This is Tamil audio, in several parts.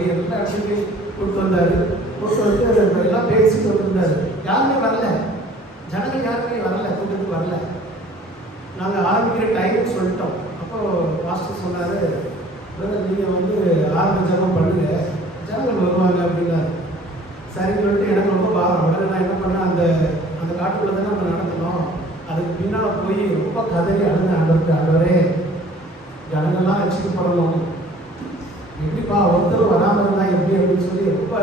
போய் எல்லா இடத்துலையும் கூப்பிட்டு வந்தார். கூப்பிட்டு வந்து எல்லாம் பேசிட்டு வந்திருந்தார். யாருமே வரல, ஜனங்கள் யாருமே வரல, கூட்டத்துக்கு வரல. நாங்கள் ஆரம்பிக்கிற டைம் சொல்லிட்டோம். அப்போது மாஸ்டர் சொன்னார், நீங்கள் வந்து ஆரம்ப ஜபம் பண்ணுங்க, ஜனங்கள் வருவாங்க அப்படின்னாரு. சரின்னு சொல்லிட்டு எனக்கு ரொம்ப பாரம். உடனே நான் என்ன பண்ணேன், அந்த காட்டுக்குள்ளே தானே நம்ம நடக்கணும், அதுக்கு பின்னால் போய் ரொம்ப கதறி அழுங்க, ஆண்டவரே ஜனங்கள்லாம் ரட்சிக்கப்படணும், எப்படிப்பா ஒருத்தரும் வராமல் இருந்தால் எப்படி அப்படின்னு சொல்லி ரொம்ப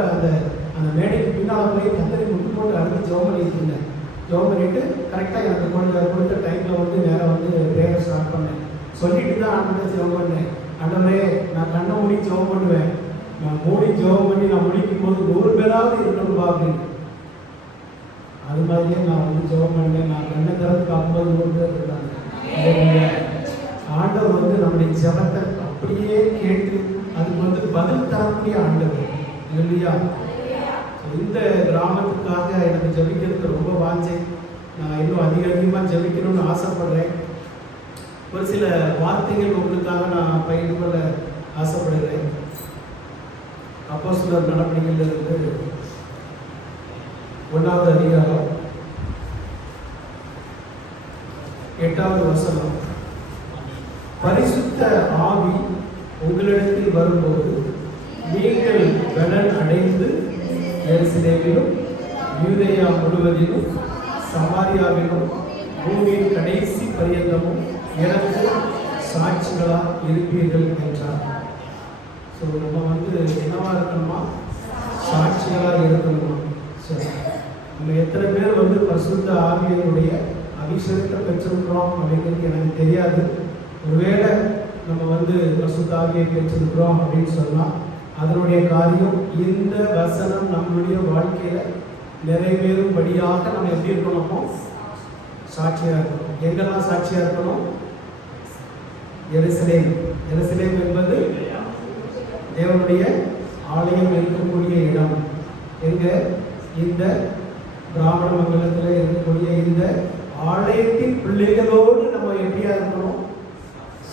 அந்த மேடைக்கு பின்னால் போய் கதறி முட்டு போட்டு அழுது ஜெபம் பண்ணிட்டு இருந்தேன். ஜெபம் பண்ணிவிட்டு கரெக்டாக எனக்கு கொடுத்த டைமில் வந்து நேராக வந்து ப்ரேயர் ஸ்டார்ட் பண்ணேன். சொல்லிட்டு தான் ஆண்டவரை ஜெபம் பண்ணேன். ஆண்டவரே நான் கண்ணை மூடி ஜெபம் பண்ணுவேன், நான் மூடி ஜெபம் பண்ணி நான் முடிக்கும் போது 100 பேராவது இருக்கணும்பா அப்படின்னு. அது மாதிரியே நான் வந்து ஜெபம் பண்ணேன். நான் கண்ணை திறந்து பார்க்கும்போது 100 பேர் இருக்காங்க. ஆண்டவர் வந்து நம்முடைய ஜெபத்தை அப்படியே கேட்டு அதுக்கு வந்து பதில் தரக்கூடிய ஆண்டவர் இல்லையா? இந்த கிராமத்துக்காக எனக்கு ஜெபிக்கிறதுக்கு ரொம்ப வாஞ்சை. நான் இன்னும் அதிகமாக ஜெபிக்கணும்னு ஆசைப்படுறேன். ஒரு சில வார்த்தைகள் உங்களுக்காக நான் பகிர்ந்து கொள்ள ஆசைப்படுகிறேன். அப்போஸ்தலர் நடவடிக்கையிலிருந்து 1வது அதிகாரம் 8வது வசனம். பரிசுத்த ஆவி உங்களிடத்தில் வரும்போது நீங்கள் பலன் அடைந்து எருசலேமிலும் யூதேயா முழுவதிலும் சமாரியாவிலும் பூமியின் கடைசி பரியந்தமும் எனக்கு சாட்சிகளாக இருப்பீர்கள் என்றார். ஸோ நம்ம வந்து என்னவா இருக்கணுமா? சாட்சிகளாக இருக்கணுமா? சரி, நம்ம எத்தனை பேர் வந்து பரிசுத்த ஆவியினுடைய அபிஷேகத்தை பெற்றிருக்கிறோம் அப்படிங்கிறது எனக்கு தெரியாது. ஒருவேளை நம்ம வந்து பரிசுத்த ஆவியை பெற்றிருக்கிறோம் அப்படின்னு சொன்னால் அதனுடைய காரியம் இந்த வசனம் நம்முடைய வாழ்க்கையில் நிறைவேறும்படியாக நம்ம எப்படி இருக்கணுமோ சாட்சியாக இருக்கணும். எங்கெல்லாம் சாட்சியாக இருக்கணும்? எருசலேம். எருசலேம் என்பது தேவனுடைய ஆலயம் இருக்கக்கூடிய இடம். எங்க? இந்த பிராமண மங்கலத்தில் இருக்கக்கூடிய இந்த ஆலயத்தின் பிள்ளைகளோடு நம்ம எப்படியா இருக்கணும்?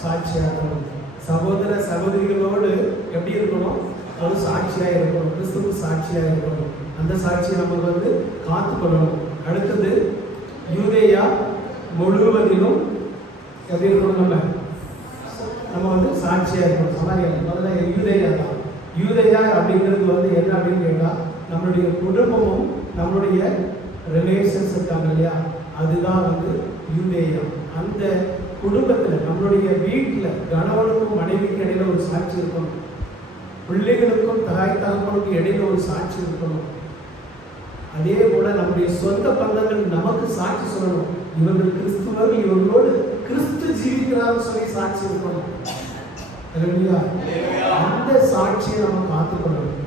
சாட்சியாக இருக்கணும். சகோதர சகோதரிகளோடு எப்படி இருக்கணும்? ஒரு சாட்சியாக இருக்கணும். கிறிஸ்துவ சாட்சியாக இருக்கணும். அந்த சாட்சியை நம்ம வந்து காத்துக்கொள்ளணும். அடுத்தது யூதேயா முழுவதிலும் எப்படி இருக்கணும்? நம்ம வந்து சாட்சியாக இருக்கணும். சமாரியா முதல்ல யூதேயா தான். யூதேயா அப்படிங்கிறது வந்து என்ன அப்படின்னு கேட்டால் நம்மளுடைய குடும்பமும் நம்மளுடைய ரிலேஷன்ஸ் இருக்காங்க இல்லையா, அதுதான் வந்து யூதேயா. அந்த குடும்பத்தில் நம்மளுடைய வீட்டில் கணவனுக்கும் மனைவிக்கும் இடையில ஒரு சாட்சி இருக்கணும். பிள்ளைகளுக்கும் தாய் தகப்பனுக்கும் இடையில ஒரு சாட்சி இருக்கணும். அதே போல நம்முடைய சொந்த பந்தங்கள் நமக்கு சாட்சி சொல்லணும். இவர்கள் கிறிஸ்துவர்கள், இவர்களோடு கிறிஸ்து ஜீவிக்கிறான்னு சொல்லி சாட்சி இருக்கணும். அந்த சாட்சியை நம்ம காத்துக்கொள்ளணும்.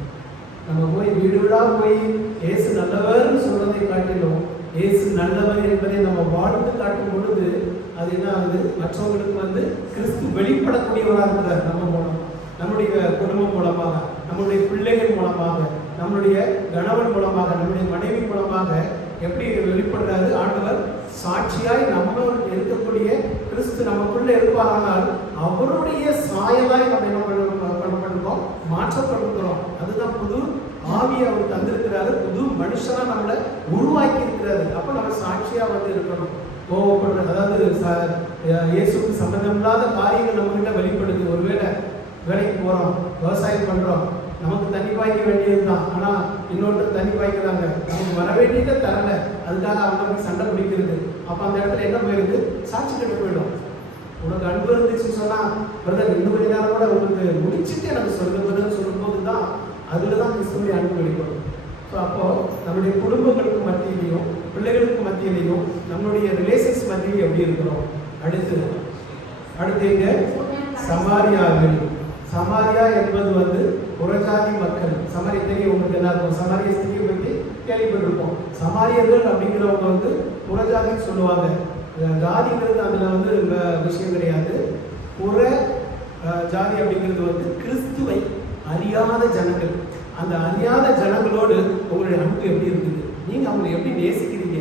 நம்ம போய் வீடு வீடா போய் இயேசு நல்லவர்னு சொல்றதை காட்டிலும் இயேசு நல்லவர் என்பதை நம்ம வாழ்ந்து காட்டும் பொழுது அது என்ன ஆகுது? மற்றவங்களுக்கு வந்து கிறிஸ்து வெளிப்படக்கூடியவராக இருக்கிறார். நம்ம மூலம், நம்முடைய குடும்பம் மூலமாக, நம்முடைய பிள்ளைகள் மூலமாக, நம்முடைய கணவன் மூலமாக, நம்முடைய மனைவி மூலமாக எப்படி வெளிப்படுறாரு? ஆண்டவர் சாட்சியாய் நம்ம இருக்கக்கூடிய கிறிஸ்து நமக்குள்ள இருப்பாரானால் அவருடைய சாயலாய் நம்ம என்ன பண்ணப்பட்டிருக்கோம்? மாற்றப்பட்டிருக்கிறோம். அதுதான் புது ஆவியை அவர் தந்திருக்கிறாரு. புது மனுஷனா நம்மளை உருவாக்கி இருக்கிறாரு. அப்ப நம்ம சாட்சியா வந்து இருக்கணும். கோவப்படுறது, அதாவது இயேசுக்கு சம்பந்தம் இல்லாத காரியங்கள் நம்ம கிட்ட வெளிப்படுது. ஒருவேளை வேலைக்கு போறோம், விவசாயம் பண்றோம், நமக்கு தண்ணி பாய்க்க வேண்டியது தான். ஆனா இன்னொருத்தர் தண்ணி பாய்க்கிறாங்க, நமக்கு வர வேண்டியதை தரல, அதுக்காக அவங்க சண்டை பிடிக்கிறது. அப்ப அந்த இடத்துல என்ன போயிருக்கு? சாட்சி கட்டு போயிடும். உனக்கு அன்பு இருந்துச்சுன்னு சொன்னா பிரதர் இன்னும் கொஞ்ச நேரம் கூட உங்களுக்கு முடிச்சுட்டு எனக்கு சொல்லுங்க சொல்லும்போது தான் அதுல தான் கிறிஸ்துவின் அன்பு வெளிப்படும். ஸோ அப்போ நம்முடைய குடும்பங்களுக்கு மத்தியிலையும் பிள்ளைகளுக்கு மத்தியிலையும் நம்மளுடைய ரிலேஷன்ஸ் மத்தியிலையும் எப்படி இருக்கிறோம்? அடுத்து இங்க சமாரியாவில். சமாரியா என்பது வந்து புறஜாதி மக்கள். சமாரியா தெரியும் உங்களுக்கு எல்லாருக்கும். சமாரிய ஸ்திரியை பற்றி கேள்விப்பட்டிருப்போம். சமாரியர்கள் அப்படிங்கிறவங்க வந்து புறஜாதின்னு சொல்லுவாங்க. ஜாதிங்கிறது அதில் வந்து விஷயம் கிடையாது. புற ஜாதி அப்படிங்கிறது வந்து கிறிஸ்துவை அறியாத ஜனங்கள். அந்த அறியாத ஜனங்களோடு உங்களுடைய அன்பு எப்படி இருக்குது? நீங்கள் அவங்களை எப்படி நேசிக்கிறீங்க?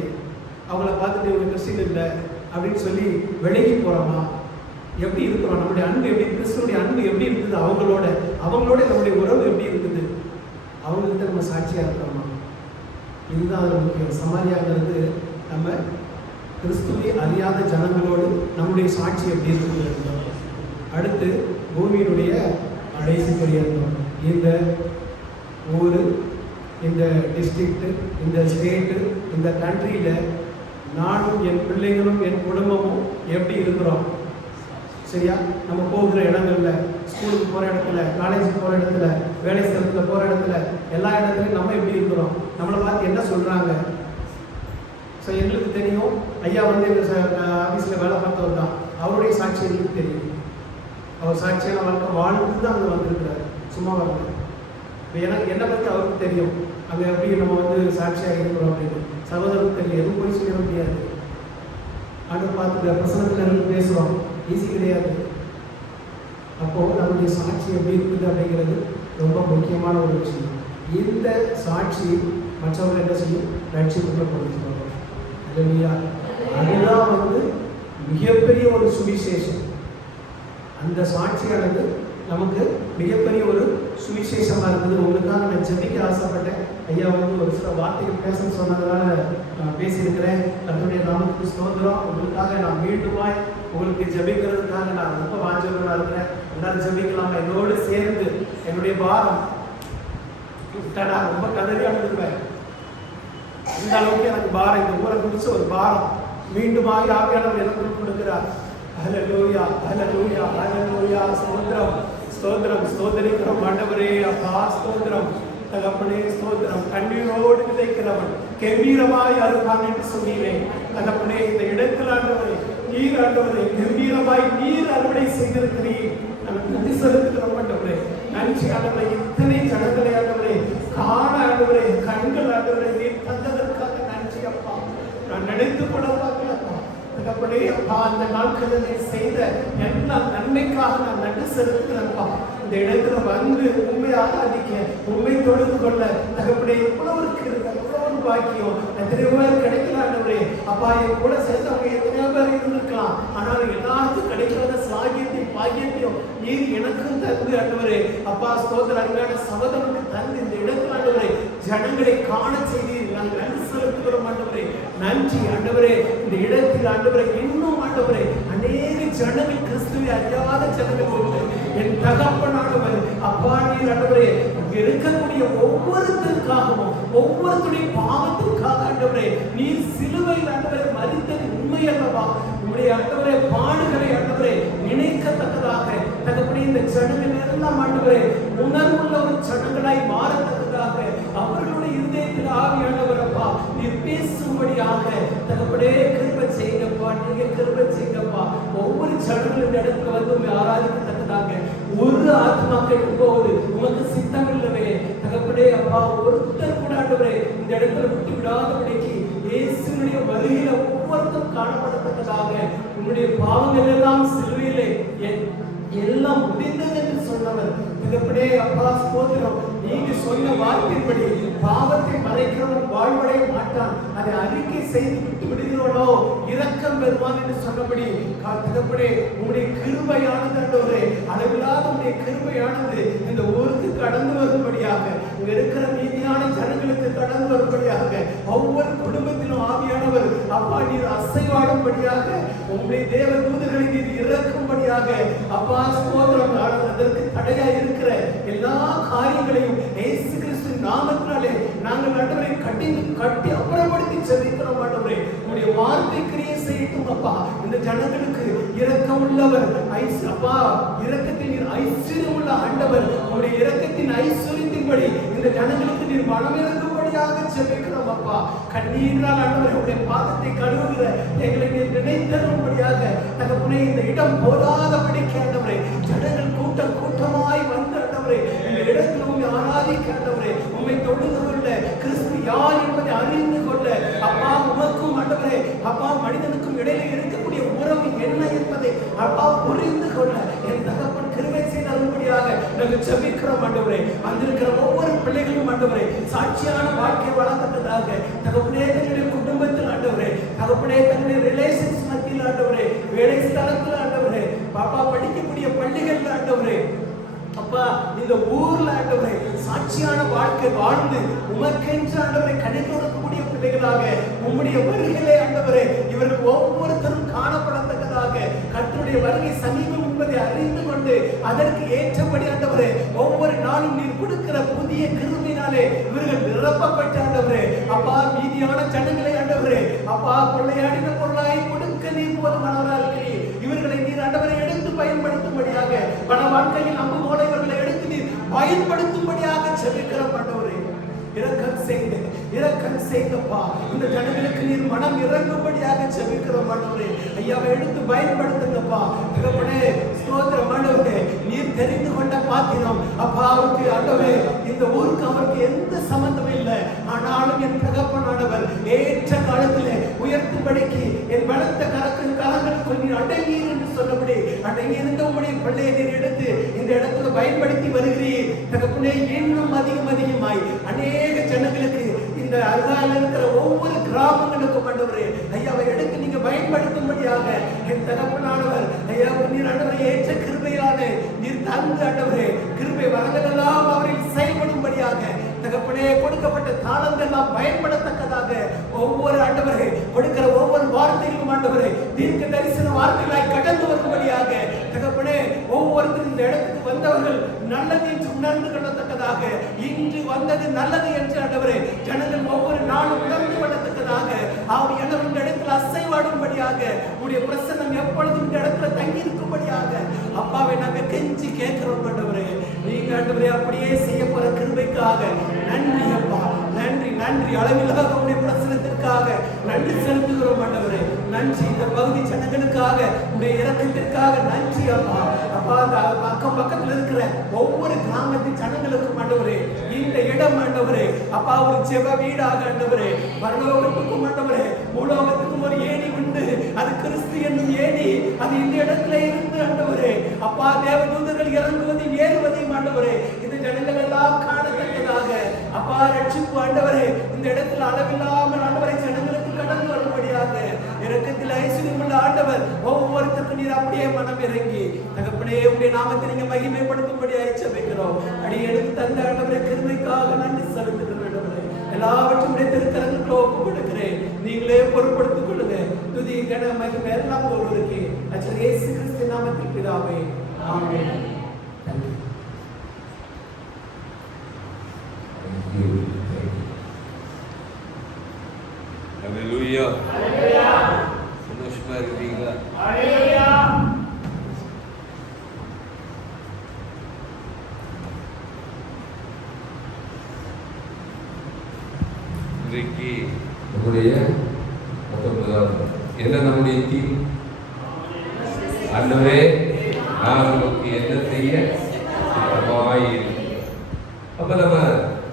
அவங்கள பார்த்துட்டு இவங்க கிறிஸ்டின் இல்லை அப்படின்னு சொல்லி விலகி போகிறோமா? எப்படி இருக்கிறோம்? நம்மளுடைய அன்பு எப்படி, கிறிஸ்துவனுடைய அன்பு எப்படி இருக்குது அவங்களோட? அவங்களோட நம்முடைய உறவு எப்படி இருக்குது, அவங்ககிட்ட நம்ம சாட்சியாக இருக்கிறோமா? இதுதான் அது முக்கியம். சமாரியாங்கிறது நம்ம கிறிஸ்துவை அறியாத ஜனங்களோடு நம்முடைய சாட்சி எப்படி இருக்குது. அடுத்து பூமியினுடைய கடைசி பரியந்தம் இந்த ஊர், இந்த டிஸ்ட்ரிக்ட்டு, இந்த ஸ்டேட்டு, இந்த கண்ட்ரியில் நானும் என் பிள்ளைகளும் என் குடும்பமும் எப்படி இருக்கிறோம்? சரியா? நம்ம போகிற இடங்கள்ல, ஸ்கூலுக்கு போகிற இடத்துல, காலேஜுக்கு போகிற இடத்துல, வேலை ஸ்தலத்தில் போகிற இடத்துல, எல்லா இடத்துலையும் நம்ம எப்படி இருக்கிறோம்? நம்மளை பார்த்து என்ன சொல்கிறாங்க? ஸோ எங்களுக்கு தெரியும், ஐயா வந்து எங்கள் ஆஃபீஸில் வேலை பார்த்தவர் தான், அவருடைய சாட்சி எங்களுக்கு தெரியும். அவர் சாட்சியான வாழ்க்கை வாழ்ந்து தான் அங்கே வந்திருக்கிறார், சும்மா வரல. இப்போ எனக்கு என்னை பற்றி அவருக்கு தெரியும், அங்கே எப்படி நம்ம வந்து சாட்சியாக இருக்கிறோம் அப்படின்னு. சகோதரருக்கு தெரியும், எதுவும் போய் சொல்லிட முடியாது. அங்கே பார்த்து பிரசனத்தில் இருந்து பேசுகிறோம், ஈஸி கிடையாது. அப்போது நம்முடைய சாட்சி எப்படி இருக்குது அப்படிங்கிறது ரொம்ப முக்கியமான ஒரு விஷயம். இந்த சாட்சி மற்றவர்கள் என்ன செய்யும்? ரட்சிப்புக்குள்ள கொடுத்துருவாங்க. இல்லையா? அதுதான் வந்து மிகப்பெரிய ஒரு சுவிசேஷம். அந்த சாட்சியானது நமக்கு மிகப்பெரிய ஒரு சுவிசேஷமாக இருக்குது. உங்களுக்காக நான் ஜெபிக்க ஆசைப்பட்டேன். ஐயா வந்து ஒரு சில வார்த்தைகள் பேசணும்னு சொன்னதுனால நான் பேசியிருக்கிறேன். தன்னுடைய நாமத்துக்கு ஸ்தோத்திரம். உங்களுக்காக நான் மீண்டுமாய் உங்களுக்கு ஜெபிக்கிறதுக்காக நான் ரொம்ப வாஞ்சவர்களாக இருக்கிறேன். எல்லாரும் ஜெபிக்கலாமா? என்னோடு சேர்ந்து என்னுடைய பாரம் நான் ரொம்ப கதறி அழுதுவேன். இந்த அளவுக்கு எனக்கு பாரம், இந்த ஊரை குறித்து ஒரு பாரம் மீண்டுமாய் ஆவியானவர் எனக்கு கொடுக்கிறார். ஹல்லேலூயா, ஹல்லேலூயா, ஹல்லேலூயா. ஸ்தோத்திரம், ஸ்தோத்திரம், ஸ்தோத்திரிக்கிறோம் ஆண்டவரே. அப்பா ஸ்தோத்திரம், தகப்பனே ஸ்தோத்திரம். கண்ணீரோடு விதைக்கிறவன் கம்பீரமாய் அறுப்பான் என்று சொன்னீரேன். தகப்பனே, இந்த இடத்தில் ஆண்டவரே, நீர் ஆண்டவரே கம்பீரமாய் நீர் அறுவடை செய்திருக்கிறீர். நாங்கள் நன்றி செலுத்துகிறோம் ஆண்டவரே. நன்றி ஆண்டவரே. இத்தனை ஜனங்களை ஆண்டவரே காண ஆண்டவரே கண்கள் ஆண்டவரே நீர் தந்ததற்காக நன்றி அப்பா. நான் நினைத்து கூட பார்க்கலப்பா. தகப்பனே அப்பா, அந்த நாட்களில் செய்த எல்லா நன்மைக்காக நான் நன்றி செலுத்துகிறேன்ப்பா. இந்த இடத்துல வந்து உண்மை ஆராதிக்க, உண்மை தொழுது கொள்ள தகப்பனே எவ்வளவு இருக்கு, எவ்வளவு பாக்கியம். எத்தனையோ பேர் கிடைக்கல ஆண்டவரே. அப்பா, என் கூட சேர்ந்தவங்க எத்தனையோ பேர் இருந்திருக்கலாம். ஆனால் எல்லாருக்கும் கிடைக்காத சாகியத்தையும் பாக்கியத்தையும் நீர் எனக்கும் தந்து ஆண்டவரே. அப்பா ஸ்தோத்திர அருமையான சகோதரனுக்கு தந்து இந்த இடத்துல ஆண்டவரே ஜனங்களை காண செய்தீர். நாங்கள் நன்றி செலுத்துகிறோம் ஆண்டவரே. நன்றி ஆண்டவரே. இந்த இடத்தில் ஆண்டவரே இன்னும் ஆண்டவரே அநேக ஜனங்கள் கிறிஸ்துவை அறியாத ஜனங்கள் உண்டு. என் தகப்பன் ஆண்டவரே அப்பா நீர் ஆண்டவரே இருக்கக்கூடிய ஒவ்வொருத்தருக்காகவும் ஒவ்வொருத்தருடைய பாவத்திற்காக ஆண்டவரே நீர் சிலுவையில் ஆண்டவரை மரித்தது உண்மை அல்லவா? உங்களுடைய ஆண்டவரே பாடுகளை ஆண்டவரே நினைக்கத்தக்கதாக தகப்பனே இந்த ஜனங்கள் எல்லாம் ஆண்டவரே உணர்வுள்ள ஒரு ஜனங்களாய் மாறத்தக்கதாக அவர்களுடைய இருதயத்தில் ஆவியானவர் அப்பா நீர் பேசும்படியாக தகப்பனே கிருபை செய்யுங்கப்பா. நீங்க கிருபை செய்யுங்கப்பா. ஒவ்வொரு ஜனங்களும் இந்த இடத்துல வந்து ஆராதிக்கத்தக்கதாக ஒரு ஆத்மாக்கள் போகுது உமக்கு சித்தம் இல்லவே தகப்பனே அப்பா. ஒருத்தர் கூட ஆண்டவரே இந்த இடத்துல விட்டு விடாதபடிக்கு இயேசுவினுடைய வருகையில ஒவ்வொருத்தரும் காணப்படத்தக்கதாக உங்களுடைய பாவங்கள் எல்லாம் சிலுவையிலே எல்லாம் முடிந்தது என்று சொன்னவர் தகப்பனே அப்பா ஸ்தோத்திரம். நீங்க சொன்ன வார்த்தையின்படி பாவத்தை மறைக்கிறவன் வாழ்வடைய மாட்டான். அதை அறிக்கை செய்து விட்டு விடுகிறோனோ இரக்கம் பெறுவான் என்று சொன்னபடி தகப்பனே உங்களுடைய கிருபையானது ஆண்டவரே அளவில்லாத உங்களுடைய கிருபையானது இந்த ஊருக்கு கடந்து வரும்படியாக இங்க இருக்கிற மீதியான ஜனங்களுக்கு கடந்து வரும்படியாக ஒவ்வொரு குடும்பத்திலும் ஆவியானவர் அப்பா நீர் அசைவாடும்படியாக உங்களுடைய தேவ தூதர்களை நீர் இறக்கும்படியாக அப்பா ஸ்தோத்திரம். அதற்கு தடையா இருக்கிற எல்லா காரியங்களையும் இயேசு கிறிஸ்துவின் நாமத்தினாலே நாங்கள் ஆண்டவரை கட்டி அப்புறப்படுத்தி செபிக்கிறோம் ஆண்டவரே. உங்களுடைய வார்த்தை கிரியை செய்யட்டும் அப்பா. இந்த ஜனங்களுக்கு இரக்கம் உள்ளவர் அப்பா, இரக்கத்தில் நீர் ஐஸ்வர்யம் உள்ள ஆண்டவர். உங்களுடைய இரக்கத்தின் ஐஸ்வர்யத்தின்படி இந்த ஜனங்களுக்கு நீர் மனமிறங்கும்படியாக செபிக்கிறோம் அப்பா. கண்ணீரால் ஆண்டவரை உடைய பாதத்தை கழுவுகிற எங்களை நீர் நினைத்தரும்படியாக தகப்பனே இந்த இடம் போதாதபடிக்கு ஆண்டவரே ஜனங்கள் கூட்டம் கூட்டமாய் வந்து ஆண்டவரே இந்த இடத்தில் உண்மை ஆராதிக்க ஆண்டவரே உண்மை தொழுது கொள்ள கிறிஸ்து யார் என்பதை அறிந்து கொள்ள அப்பா உமக்கும் ஆண்டவரே அப்பா மனிதனுக்கும் இடையில இருக்கக்கூடிய உறவு என்ன என்பதை அப்பா புரிந்து கொள்ள என் தகப்பன் கிருபை செய்தபடியாக நாங்கள் ஜெபிக்கிறோம் ஆண்டவரே. வந்திருக்கிற ஒவ்வொரு பிள்ளைகளும் ஆண்டவரே சாட்சியான வாழ்க்கை வளர்த்ததாக தகப்பனே தன்னுடைய குடும்பத்தில் ஆண்டவரே தகப்பனே தன்னுடைய ரிலேஷன்ஸ் மத்தியில் ஆண்டவரே வேலை ஸ்தலத்தில் ஆண்டவரே பாப்பா படிக்கக்கூடிய பள்ளிகள் ஆண்டவரே அப்பா இந்த ஊர்ல ஆண்டவரே சாட்சியான வாழ்க்கை வாழ்ந்து உமக்கென்று ஆண்டவரை கனி கொடுக்கக்கூடிய பிள்ளைகளாக உம்முடைய வருகையிலே ஆண்டவரே இவர்கள் ஒவ்வொருத்தரும் காணப்படத்தக்கதாக கர்த்தருடைய வருகை சமீபம் என்பதை அறிந்து கொண்டு அதற்கு ஏற்றபடி ஆண்டவரே ஒவ்வொரு நாளும் நீர் கொடுக்கிற புதிய கிருபையினாலே இவர்கள் நிரப்பப்பட்ட ஆண்டவரே அப்பா மீதியான ஜனங்களை ஆண்டவரே அப்பா கொள்ளையாடின பொருளாய் கொடுக்க நீர் போதுமானவராக இருக்கிறீர். இவர்களை நீர் ஆண்டவரை எடுத்து பயன்படுத்தும்படியாக பல வாழ்க்கையில் நம்புவோட இவர்களை எடுத்து நீர் பயன்படுத்தும்படியாக செபிக்கிறோம் ஆண்டவரே. இரக்கம் செய்தப்பா இந்த ஜனங்களுக்கு நீர் மனம் இறங்கும்படியாக செபிக்கிறோம் ஆண்டவரே. ஐயாவை எடுத்து பயன்படுத்துங்கப்பா. தகப்பனே ஸ்தோத்திரம் ஆண்டவரே. நீர் தெரிந்து கொண்ட பாத்திரம் அப்பா அவருக்கு ஆண்டவரே இந்த ஊருக்கு அவருக்கு எந்த சம்பந்தமும் இல்லை. ஆனாலும் என் தகப்பனானவர் ஏற்ற காலத்திலே உயர்த்தும்படிக்கு என் பலத்த கரங்களுக்குள் நீர் அடங்கீர் என்று சொல்லபடி அடங்கி இருந்த உங்களுடைய பிள்ளையை நீர் எடுத்து இந்த இடத்துல பயன்படுத்தி வருகிறீர் தகப்பனே. இன்னும் அதிகமாய் அநேக ஜனங்களுக்கு இந்த அருகாயில் இருக்கிற ஒவ்வொரு கிராமங்களுக்கும் ஆண்டவரே ஐயாவை எடுத்து நீங்க பயன்படுத்தும்படியாக என் தகப்பனானவர் ஐயா நீர் ஆண்டவரை ஏற்ற கிருபையிலான நீர் தந்து ஆண்டவரே கிருபை வரங்களெல்லாம் அவரில் செயல்படும்படியாக தகப்பனே கொடுக்கப்பட்ட தாளங்கள் எல்லாம் பயன்படத்தக்கதாக ஒவ்வொரு ஆண்டவரே கொடுக்கிற ஒவ்வொரு வார்த்தைகளும் ஆண்டவரே தீர்க்க தரிசன வார்த்தைகளாய் கடந்து வரும்படியாக தகப்பனே ஒவ்வொருத்தரும் இந்த இடத்துக்கு வந்தவர்கள் நல்லது என்று உணர்ந்து கொள்ளத்தக்கதாக இன்று வந்தது நல்லது என்று ஆண்டவரே ஜனங்கள் ஒவ்வொரு நாளும் உணர்ந்து கொள்ளத்தக்கதாக அவர் ஆண்டவர் இந்த இடத்துல அசைவாடும்படியாக உடைய பிரசன்னம் எப்பொழுதும் இந்த இடத்துல தங்கி இருக்கும்படியாக அப்பாவை நாங்கள் கெஞ்சி கேட்கிறோம் ஆண்டவரே. நீங்க ஆண்டவரே அப்படியே செய்ய போற கிருபைக்காக நன்றி அப்பா. நன்றி நன்றி அளவில்லாத உடைய பிரசனத்திற்காக நன்றி செலுத்துகிறோம் ஆண்டவரே. நன்றி இந்த பகுதி ஜனங்களுக்காக உடைய இரக்கத்திற்காக நன்றி அப்பா. அப்பா அக்கம் பக்கத்தில் இருக்கிற ஒவ்வொரு கிராமத்து ஜனங்களுக்கும் ஆண்டவரே இந்த இடம் ஆண்டவரே அப்பா ஒரு ஜெப வீடாக ஆண்டவரே பரலோகத்துக்கும் ஆண்டவரே பூலோகத்துக்கும் ஒரு ஏணி உண்டு. அது கிறிஸ்து என்னும் ஏணி. அது இந்த இடத்துல இருந்து ஆண்டவரே அப்பா தேவதூதர்கள் இறங்குவதையும் ஏறுவதையும் ஆண்டவரே இந்த ஜனங்கள் எல்லாம் காணத்தக்கதாக அப்பா ரட்சிப்பு ஆண்டவரே இந்த இடத்துல அளவில்லாமல் ஆண்டவரை ஜனங்களுக்கு கடந்து வரும்படியாக இரக்கத்தில் ஐஸ்வர்யமுள்ள ஆண்டவர் ஒவ்வொருத்தருக்கும் நீர் அப்படியே மனம் இறங்கி தகப்பனே உடைய நாமத்தை நீங்க மகிமைப்படுத்தும்படியாக ஜெபிக்கிறோம். அடி எடுத்து தந்த ஆண்டவரை கிருபைக்காக நன்றி செலுத்துகிறோம் ஆண்டவரே. எல்லாவற்றும் உடைய திருக்கரங்களுக்குள்ள ஒப்பு கொடுக்கிறேன். நீங்களே பொறுப்படுத்திக் கொள்ளுங்க. துதி கன மகிமை எல்லாம் ஒருவருக்கு அச்சர் இயேசு கிறிஸ்து நாமத்தில் பிதாவே ஆமென். Hallelujah. Hallelujah. சந்தோஷமா இருக்கீங்களா? Hallelujah. இன்றைக்கு நம்முடைய என்ன நம்முடைய தீம் ஆண்டவரே நான் உங்களுக்கு என்ன செய்ய அப்ப நம்ம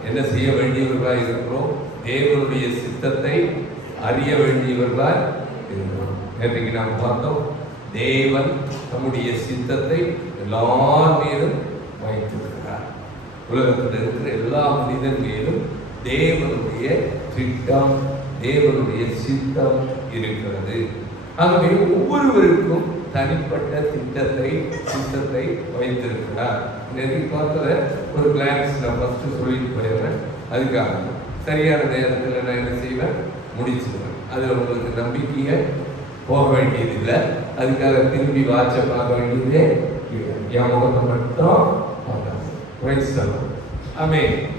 என்ன செய்ய வேண்டியவர்களாக இருக்கிறோம்? தேவனுடைய சித்தத்தை அறிய வேண்டியவர்களாக இருக்கிறோம். நேற்றைக்கு நாம் பார்த்தோம் தேவன் நம்முடைய சித்தத்தை எல்லார் மீதும் வைத்திருக்கிறார். உலகத்தில் இருக்கிற எல்லா மனிதன் மீதும் தேவனுடைய திட்டம் தேவனுடைய சித்தம் இருக்கிறது. ஆகவே ஒவ்வொருவருக்கும் தனிப்பட்ட சித்தத்தை வைத்திருக்கிறார். நேற்று பார்த்தத ஒரு கிளான்ஸ் நான் ஃபர்ஸ்ட் சொல்லிட்டு போயிடுறேன். அதுக்காக சரியான நேரத்தில் நான் என்ன செய்வேன் முடிச்சிடுவேன். அதில் உங்களுக்கு நம்பிக்கையை போக வேண்டியதில்லை. அதுக்காக திரும்பி வாட்சை பார்க்க வேண்டியதே இல்லை. என் முகத்தை மட்டும்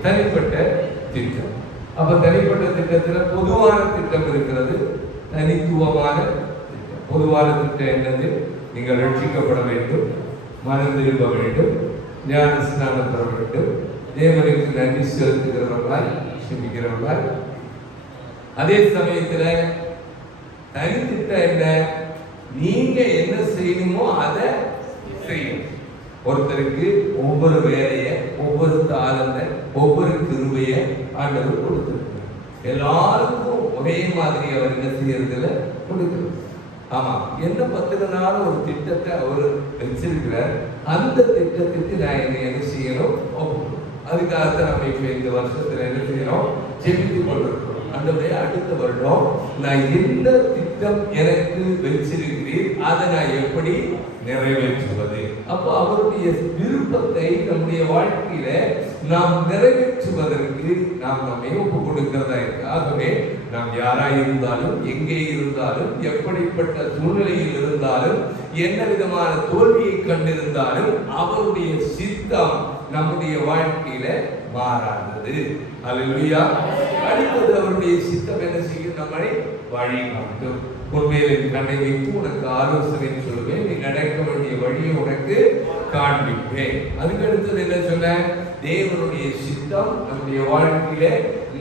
தனிப்பட்ட திட்டம். அப்ப தனிப்பட்ட திட்டத்தில் பொதுவான திட்டம் இருக்கிறது, தனித்துவமான திட்டம். பொதுவான திட்டம் என்னது? நீங்கள் ரட்சிக்கப்பட வேண்டும், மனம் திரும்ப வேண்டும், ஞான ஸ்நானம் பெற வேண்டும், தேவனுக்கு நன்றி செலுத்துகிறவர்களால் சிந்திக்கிறவர்களால். அதே சமயத்துல தனித்திட்டம் என்ன? நீங்க என்ன செய்யணுமோ அதை செய்யணும். ஒருத்தருக்கு ஒவ்வொரு வேலைய, ஒவ்வொரு தாளந்த, ஒவ்வொரு கிருபைய ஆண்டவர் கொடுத்திருக்கிறார். எல்லாருக்கும் ஒரே மாதிரி அவர் என்ன செய்யறதுல கொடுக்கிறார். ஆமா, என்ன பத்திரனால ஒரு திட்டத்தை அவர் வச்சிருக்கிறார். அந்த திட்டத்திற்கு நான் என்ன செய்யணும்? அதுக்காகத்தான் நம்ம இப்ப இந்த வருஷத்துல என்ன செய்யணும்? ஜெபித்து கொண்டிருக்கிறோம். அந்த அடுத்த வருடம் நான் என்ன திட்டம் எனக்கு வச்சிருக்கிறீர், அதை நான் எப்படி நிறைவேற்றுவது? அப்போ அவருடைய விருப்பத்தை நம்முடைய வாழ்க்கையில நாம் நிறைவேற்றுவதற்கு நாம் நம்மை ஒப்பு கொடுக்கிறதா இருக்கு. ஆகவே நாம் யாராய் இருந்தாலும், எங்கே இருந்தாலும், எப்படிப்பட்ட சூழ்நிலையில் இருந்தாலும், என்ன விதமான தோல்வியை கண்டிருந்தாலும் அவருடைய சித்தம் நம்முடைய வாழ்க்கையில மாறாதது. அல்லேலூயா. அடுத்தது அவருடைய சித்தம் என்ன செய்யும்? நம்மை வழி காட்டும். உண்மையில் என் கண்ணை வைத்து உனக்கு ஆலோசனை சொல்வேன், நீ நடக்க வேண்டிய வழியை உனக்கு காண்பிப்பேன். அதுக்கு அடுத்தது என்ன சொன்ன? தேவனுடைய சித்தம் நம்முடைய வாழ்க்கையில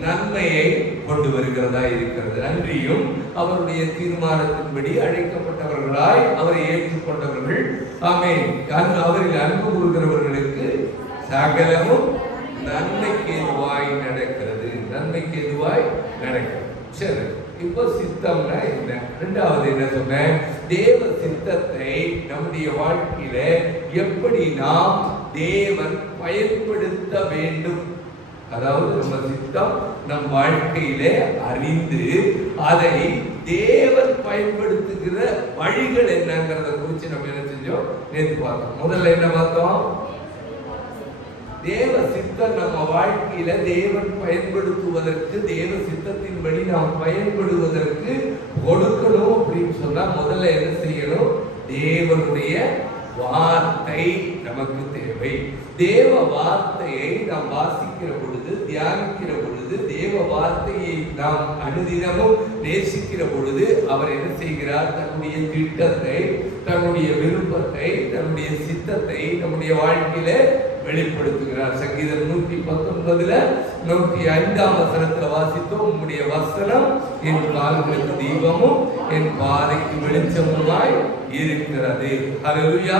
நன்மையை கொண்டு வருகிறதா இருக்கிறது. அன்றியும் அவருடைய தீர்மானத்தின்படி அழைக்கப்பட்டவர்களாய் அவரை ஏற்றுக்கொண்டவர்கள், ஆமென், அவரில் அன்பு கூறுகிறவர்களுக்கு சகலமும் நன்மைக்கு எதுவாய் நடக்கிறது, நன்மைக்கு எதுவாய் நடக்கிறது. சரி, இப்போ சித்தம்னா என்ன? இரண்டாவது என்ன சொன்ன? தேவ சித்தத்தை நம்முடைய வாழ்க்கையில எப்படி நாம் தேவன் பயன்படுத்த வேண்டும். அதாவது நம்ம சித்தம் நம் வாழ்க்கையிலே அறிந்து அதை தேவன் பயன்படுத்துகிற வழிகள் என்னங்கிறத குறித்து நம்ம என்ன செஞ்சோம்? நேற்று பார்த்தோம். முதல்ல என்ன பார்த்தோம்? தேவ சித்தம் நம்ம வாழ்க்கையில தேவன் பயன்படுத்துவதற்கு, தேவ சித்தத்தின்படி நாம் பயன்படுவதற்கு கொடுக்கணும் அப்படின்னு சொன்னா முதல்ல என்ன செய்யணும்? தேவனுடைய வார்த்தை நமக்கு தேவை. தேவ வார்த்தையை நாம் வாசிக்கிற பொழுது, தியானிக்கிற பொழுது, தேவ வார்த்தையை நாம் அனுதினமும் நேசிக்கிற பொழுது அவர் என்ன செய்கிறார்? தன்னுடைய திட்டத்தை, தன்னுடைய விருப்பத்தை, தன்னுடைய சித்தத்தை நம்முடைய வாழ்க்கையில வெளிப்படுத்துகிறார். சங்கீதம் 119 105ஆம் வசனத்துல வாசித்தோம், உம்முடைய வசனம் என் கால்களுக்கு தீபமும் என் பாதைக்கு வெளிச்சமுமாய் இருக்கிறது. ஹல்லேலூயா.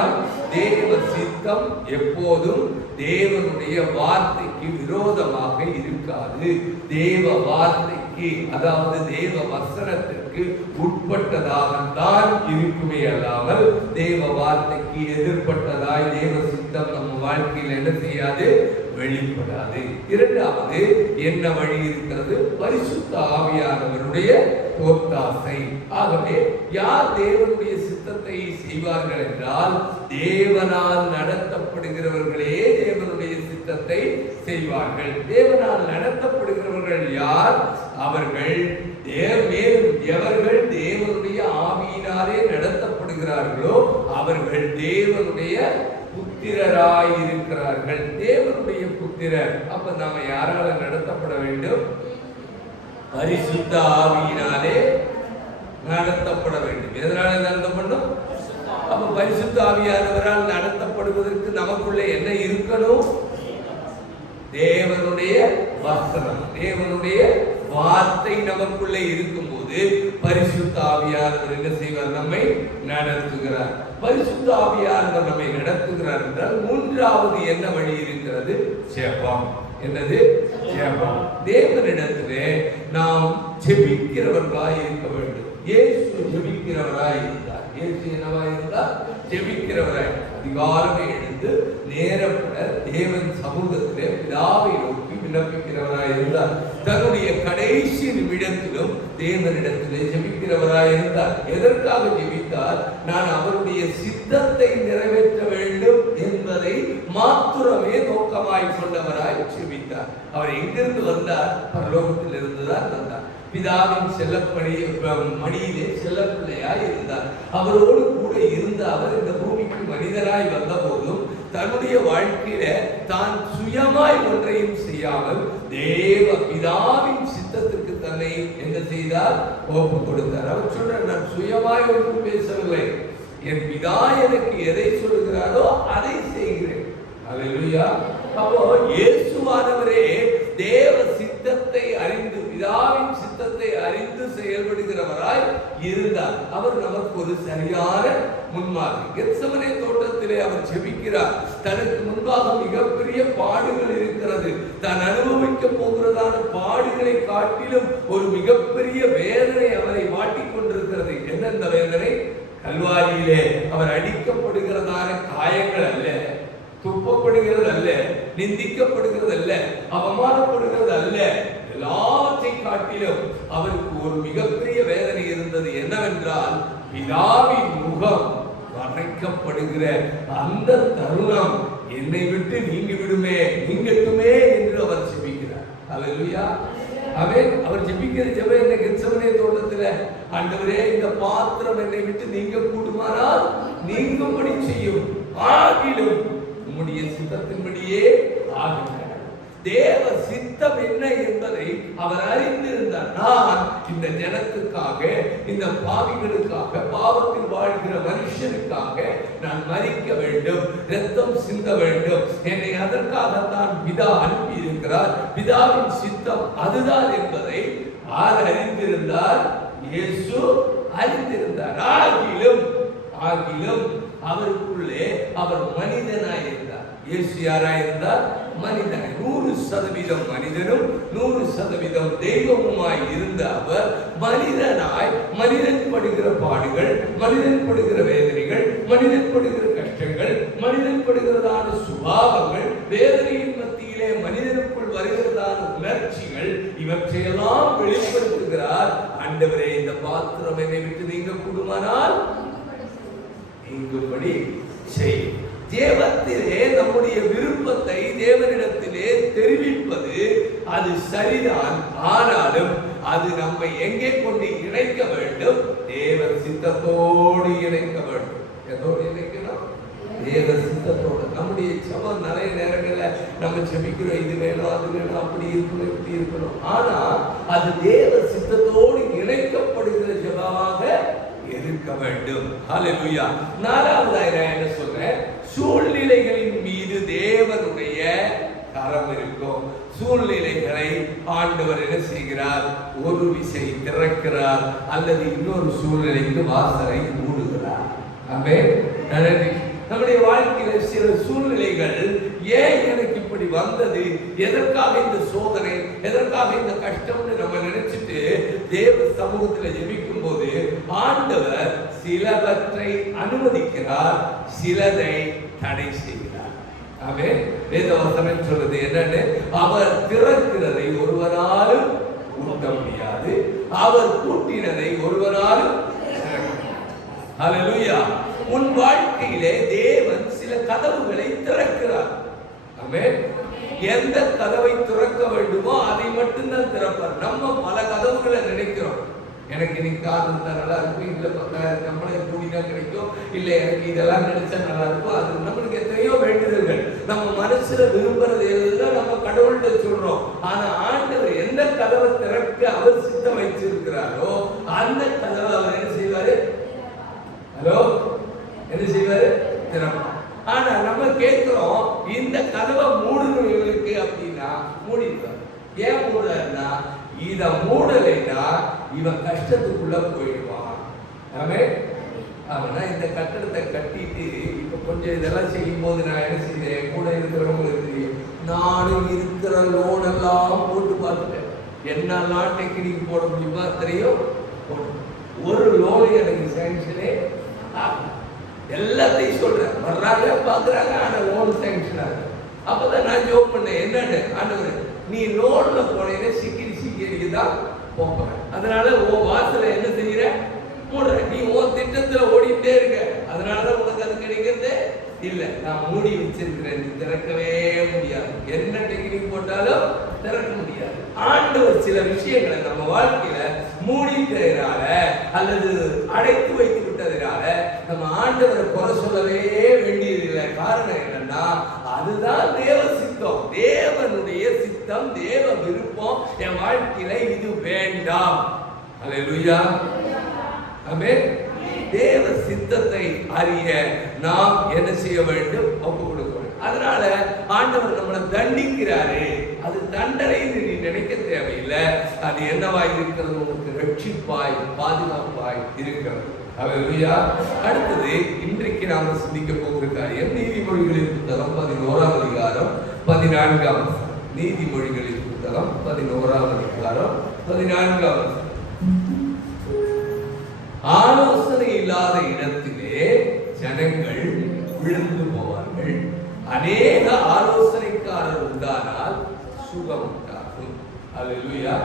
தேவ சித்தம் எப்போதும் தேவனுடைய வார்த்தைக்கு விரோதமாக இருக்காது. தேவ வார்த்தைக்கு, அதாவது தேவ வசனத்திற்கு உட்பட்டதாகத்தான் இருக்குமே அல்லாமல் தேவ வார்த்தைக்கு எதிர்பட்டதாய் தேவ சித்தம் நம்ம வாழ்க்கையில் என்ன செய்யாது? வெளிப்படாது. இரண்டாவது என்ன வழி இருக்கிறது? பரிசுத்த ஆவியானவருடைய ஒத்தாசை. ஆகவே யார் தேவனுடைய சித்தத்தை செய்வார்கள் என்றால், தேவனால் நடத்தப்படுகிறவர்களே தேவனுடைய சித்தத்தை செய்வார்கள். தேவனால் நடத்தப்படுகிறவர்கள் யார்? அவர்கள் மேலும் எவர்கள் தேவனுடைய ஆவியினாலே நடத்தப்படுகிறார்களோ அவர்கள் தேவனுடைய புத்திரராய் இருக்கிறார்கள். தேவனுடைய புத்திரர். அப்ப நாம யாரால நடத்தப்பட வேண்டும்? பரிசுத்த ஆவியினாலே நடத்தப்பட வேண்டும். எதனால நடத்தப்படும்? அப்ப பரிசுத்த ஆவியானவரால் நடத்தப்படுவதற்கு நமக்குள்ள என்ன இருக்கணும்? தேவனுடைய வசனம், தேவனுடைய வார்த்தை நமக்குள்ளே இருக்கும்போது பரிசுத்த ஆவியானவர் என்ன செய்வார்? நம்மை நடத்துகிறார். பரிசுத்த ஆவியானவர் நம்மை நடத்துகிறார் என்றால் மூன்றாவது என்ன வழி இருக்கிறது? ஜெபம். என்னது? ஜெபம். தேவனிடத்திலே நாம் ஜெபிக்கிறவர்களாய் இருக்க வேண்டும். இயேசு ஜெபிக்கிறவராய் இருந்தார். இயேசு என்னவாய் இருந்தார்? ஜெபிக்கிறவராய். அதிகாலமே எழுந்து நேரப்பட தேவன் சமூகத்திலே பிதாவை நோக்கி விண்ணப்பிக்கிறவராய் இருந்தார். தன்னுடைய கடைசி நிமிடத்திலும் தேவனிடத்திலே ஜெபிக்கிறவராய் இருந்தார். எதற்காக ஜெபித்தார்? நான் அவருடைய சித்தத்தை நிறைவேற்ற வேண்டும் என்பதை மாத்திரமே நோக்கமாய் கொண்டவராய் ஜெபித்தார். அவர் எங்கிருந்து வந்தார்? பரலோகத்தில் இருந்துதான் வந்தார். பிதாவின் மடியிலே செல்லப்பிள்ளையாய் இருந்தார். அவரோடு கூட இருந்த அவர் இந்த பூமிக்கு மனிதராய் வந்த போதும் தன்னுடைய வாழ்க்கையில தான் சுயமாய் ஒன்றையும் செய்யாமல் தேவ பிதாவின் சித்தத்திற்கு தன்னை என்ன செய்தார்? ஒப்பு கொடுத்தார். அவர் சொல்றார், நான் சுயமாய் ஒன்றும் பேசவில்லை, என் பிதா எனக்கு எதை சொல்கிறாரோ அதை செய்கிறேன். அல்லேலூயா. அப்போ இயேசுவானவரே தேவ சித்தத்தை அறிந்து, பிதாவின் சித்தத்தை அறிந்து செயல்படுகிறவராய் இருந்தார். அவர் நமக்கு ஒரு சரியான முன்மாதிரி. கெத்செமனே தோட்டத்திலே அவர் ஜெபிக்கிறார். தனக்கு முன்பாக மிகப்பெரிய பாடுகள் இருக்கிறது. தான் அனுபவிக்க போகிறதான பாடுகளை காட்டிலும் ஒரு மிகப்பெரிய வேதனை அவரை வாட்டிக் கொண்டிருக்கிறது. என்ன இந்த வேதனை? கல்வாரியிலே அவர் அடிக்கப்படுகிறதான காயங்கள் அல்ல, துப்பப்படுகிறது அல்ல, நிந்திக்கப்படுகிறது அல்ல, அவமானப்படுகிறது அல்ல. எல்லாவற்றை காட்டிலும் அவருக்கு ஒரு மிகப்பெரிய வேதனை இருந்தது. என்னவென்றால், பிதாவின் முகம் மறைக்கப்படுகிற அந்த தருணம் என்னை விட்டு நீங்கி விடுமே, நீங்கட்டுமே என்று அவர் ஜெபிக்கிறார். அல்லேலூயா. அவர் ஜெபிக்கிற ஜெபம் என்ன? கெத்செமனே தோட்டத்துல, ஆண்டவரே, இந்த பாத்திரம் என்னை விட்டு நீங்க கூடுமானால் நீங்கும்படி செய்யும், ஆகிலும் உம்முடைய சித்தத்தின்படியே ஆகும். தேவ சித்தம் என்ன என்பதை அவர் அறிந்திருந்தார். நான் இந்த ஜனத்துக்காக, இந்த பாவிகளுக்காக, பாவத்தில் வாழ்கிற மனுஷனுக்காக நான் மரிக்க வேண்டும், இரத்தம் சிந்த வேண்டும். என்னை அதற்காகத்தான் பிதா அனுப்பி இருக்கிறார். பிதாவின் சித்தம் அதுதான் என்பதை யார் அறிந்திருந்தார்? இயேசு அறிந்திருந்தார். ஆகிலும் அவருக்குள்ளே அவர் மனிதனாய் இருந்தார். இயேசு யாராயிருந்தார்? மனிதன். 100% மனிதனும் 100% தெய்வமுமாய் இருந்த அவர் மனிதனாய், மனிதன் படுகிற பாடுகள், மனிதன் படுகிற வேதனைகள், மனிதன் படுகிற கஷ்டங்கள், மனிதன் படுகிறதான சுபாவங்கள், வேதனையின் மத்தியிலே மனிதனுக்குள் வருகிறதான உணர்ச்சிகள், இவற்றையெல்லாம் வெளிப்படுத்துகிறார். ஆண்டவரே, இந்த பாத்திரம் என்னை விட்டு நீங்க கூடுமானால் நீங்கும்படி செய்யும். தேவத்திலே நம்முடைய விருப்பத்தை தேவனிடத்திலே தெரிவிப்பது அது சரிதான். ஆனாலும் அது நம்மை எங்கே கொண்டு இணைக்க வேண்டும்? தேவ சித்தத்தோடு இணைக்க வேண்டும். எதோடு இணைக்கணும்? தேவ சித்தத்தோடு. நம்முடைய ஜெபம் நிறைய நேரங்களில் நம்ம ஜெபிக்கிறோம், இது வேணும், அது வேணும், அப்படி இருக்கணும், இப்படி இருக்கணும். ஆனா அது தேவ சித்தத்தோடு இணைக்கப்படுகிற ஜெபமாக இருக்க வேண்டும். ஹல்லேலூயா. நாலாவதாக நான் என்ன சொல்றேன்? சூழ்நிலைகளின் மீது தேவனுடைய கரம் இருக்கும். சூழ்நிலைகளை ஆண்டவர் என்ன செய்கிறார்? ஒரு விசை திறக்கிறார், அல்லது இன்னொரு சூழ்நிலைக்கு வாசலை மூடுகிறார். ஆமென். நம்முடைய வாழ்க்கையில சில சூழ்நிலைகள் ஏன் எனக்கு இப்படி வந்தது, எதற்காக இந்த சோதனை, எதற்காக இந்த கஷ்டம்னு நம்ம நினைச்சிட்டு தேவ சமூகத்தில் ஜெபிக்கும் போது ஆண்டவர் சிலவற்றை அனுமதிக்கிறார், சிலதை தடை செய்கிறார். ஆமென். வேதவசனம் சொல்றது என்னன்னு? அவர் திறக்கிறதை ஒருவராலும் கூட்ட முடியாது, அவர் கூட்டினதை ஒருவராலும். ஹல்லேலூயா. உன் வாழ்க்கையிலே தேவன் சில கதவுகளை திறக்கிறார். ஆமென். எந்த கதவை திறக்க வேண்டுமோ அதை மட்டும்தான் திறப்பார். நம்ம பல கதவுகளை நினைக்கிறோம். எனக்கு இன்னைக்கு கார் இருந்தா நல்லா இருக்கும், இல்ல நம்மளே கூடினா கிடைக்கும், இல்ல எனக்கு இதெல்லாம் நினைச்சா நல்லா இருக்கும். அது நம்மளுக்கு எத்தனையோ வேண்டுதல்கள். நம்ம மனசுல விரும்புறது எல்லாம் நம்ம கடவுள்கிட்ட சொல்றோம். ஆனா ஆண்டவர் எந்த கதவை திறக்க அவர் சித்தம் வைச்சிருக்கிறாரோ அந்த கதவை அவர் என்ன செய்வாரு? ஹலோ, என்ன செய்வாரு? திறப்பார். ஆனா நம்ம கேட்கிறோம், இந்த கதவை மூடணும் இவங்களுக்கு அப்படின்னா மூடிடுவார். ஏன் மூடலன்னா, இத மூடலைன்னா இவன் கஷ்டத்துக்குள்ள போயிடுவான். அவனா இந்த கட்டடத்தை கட்டிட்டு இப்ப கொஞ்சம் இதெல்லாம் செய்யும் போது நான் என்ன செய்தேன், கூட இருக்கிறவங்களுக்கு நானும் இருக்கிற லோன் எல்லாம் போட்டு பார்த்துட்டேன். என்னெல்லாம் டெக்னிக் போட முடியுமா தெரியும். ஒரு லோன் எனக்கு சேங்ஷனே எல்லாத்தையும் சொல்றேன். வர்றாங்க, பாக்குறாங்க, ஆனா லோன் சேங்ஷன் ஆகுது. அப்பதான் நான் ஜோக் பண்ணேன், என்னன்னு, ஆண்டவர் நீ லோன்ல போனேன்னு சிக்கிரி தான் போகிறேன். அதனால உன் வாசல என்ன செய்யற? மூடுற. நீ உன் திட்டத்துல ஓடிட்டே இருக்க, அதனாலதான் உனக்கு அது கிடைக்கிறது இல்ல. நான் மூடி வச்சிருக்கிறேன், நீ திறக்கவே முடியாது. என்ன டெக்னிக் போட்டாலும் திறக்க முடியாது. ஆண்டவர் சில விஷயங்களை நம்ம வாழ்க்கையில மூடிட்டதுனால அல்லது அடைத்து வைத்து விட்டதுனால நம்ம ஆண்டவரை குறை சொல்லவே வேண்டியதில்லை. காரணம் என்னன்னா, அதுதான் தேவ சித்தம், தேவனுடைய சித்தம், தேவ விருப்பம். என் வாழ்க்கையில இது வேண்டாம். அல்லேலூயா. ஆமென். தேவ சித்தத்தை அறிய நாம் என்ன செய்ய வேண்டும்? ஒப்பு கொடுக்க வேண்டும். அதனால ஆண்டவர் நம்மளை தண்டிக்கிறாரு, அது தண்டனை நீ நினைக்க தேவையில்லை. அது என்னவாய் இருக்கிறது? உங்களுக்கு ரட்சிப்பாய், பாதுகாப்பாய் இருக்கிறது. அல்லேலூயா. அடுத்தது இன்றைக்கு நாம் சிந்திக்க போகிற காரியம் நீதிமொழிகளின் புத்தகம் 11ஆம் அதிகாரம் 14ஆம் வசனம். நீதிமொழிகளின் புத்தகம் 11ஆம் அதிகாரம் 14ஆம் வசனம். ஆலோசனை இல்லாத இடத்திலே ஜனங்கள் விழுந்து போவார்கள், அநேக ஆலோசனைக்காரர் உண்டானால் சுகம் உண்டாகும். அல்லேலூயா.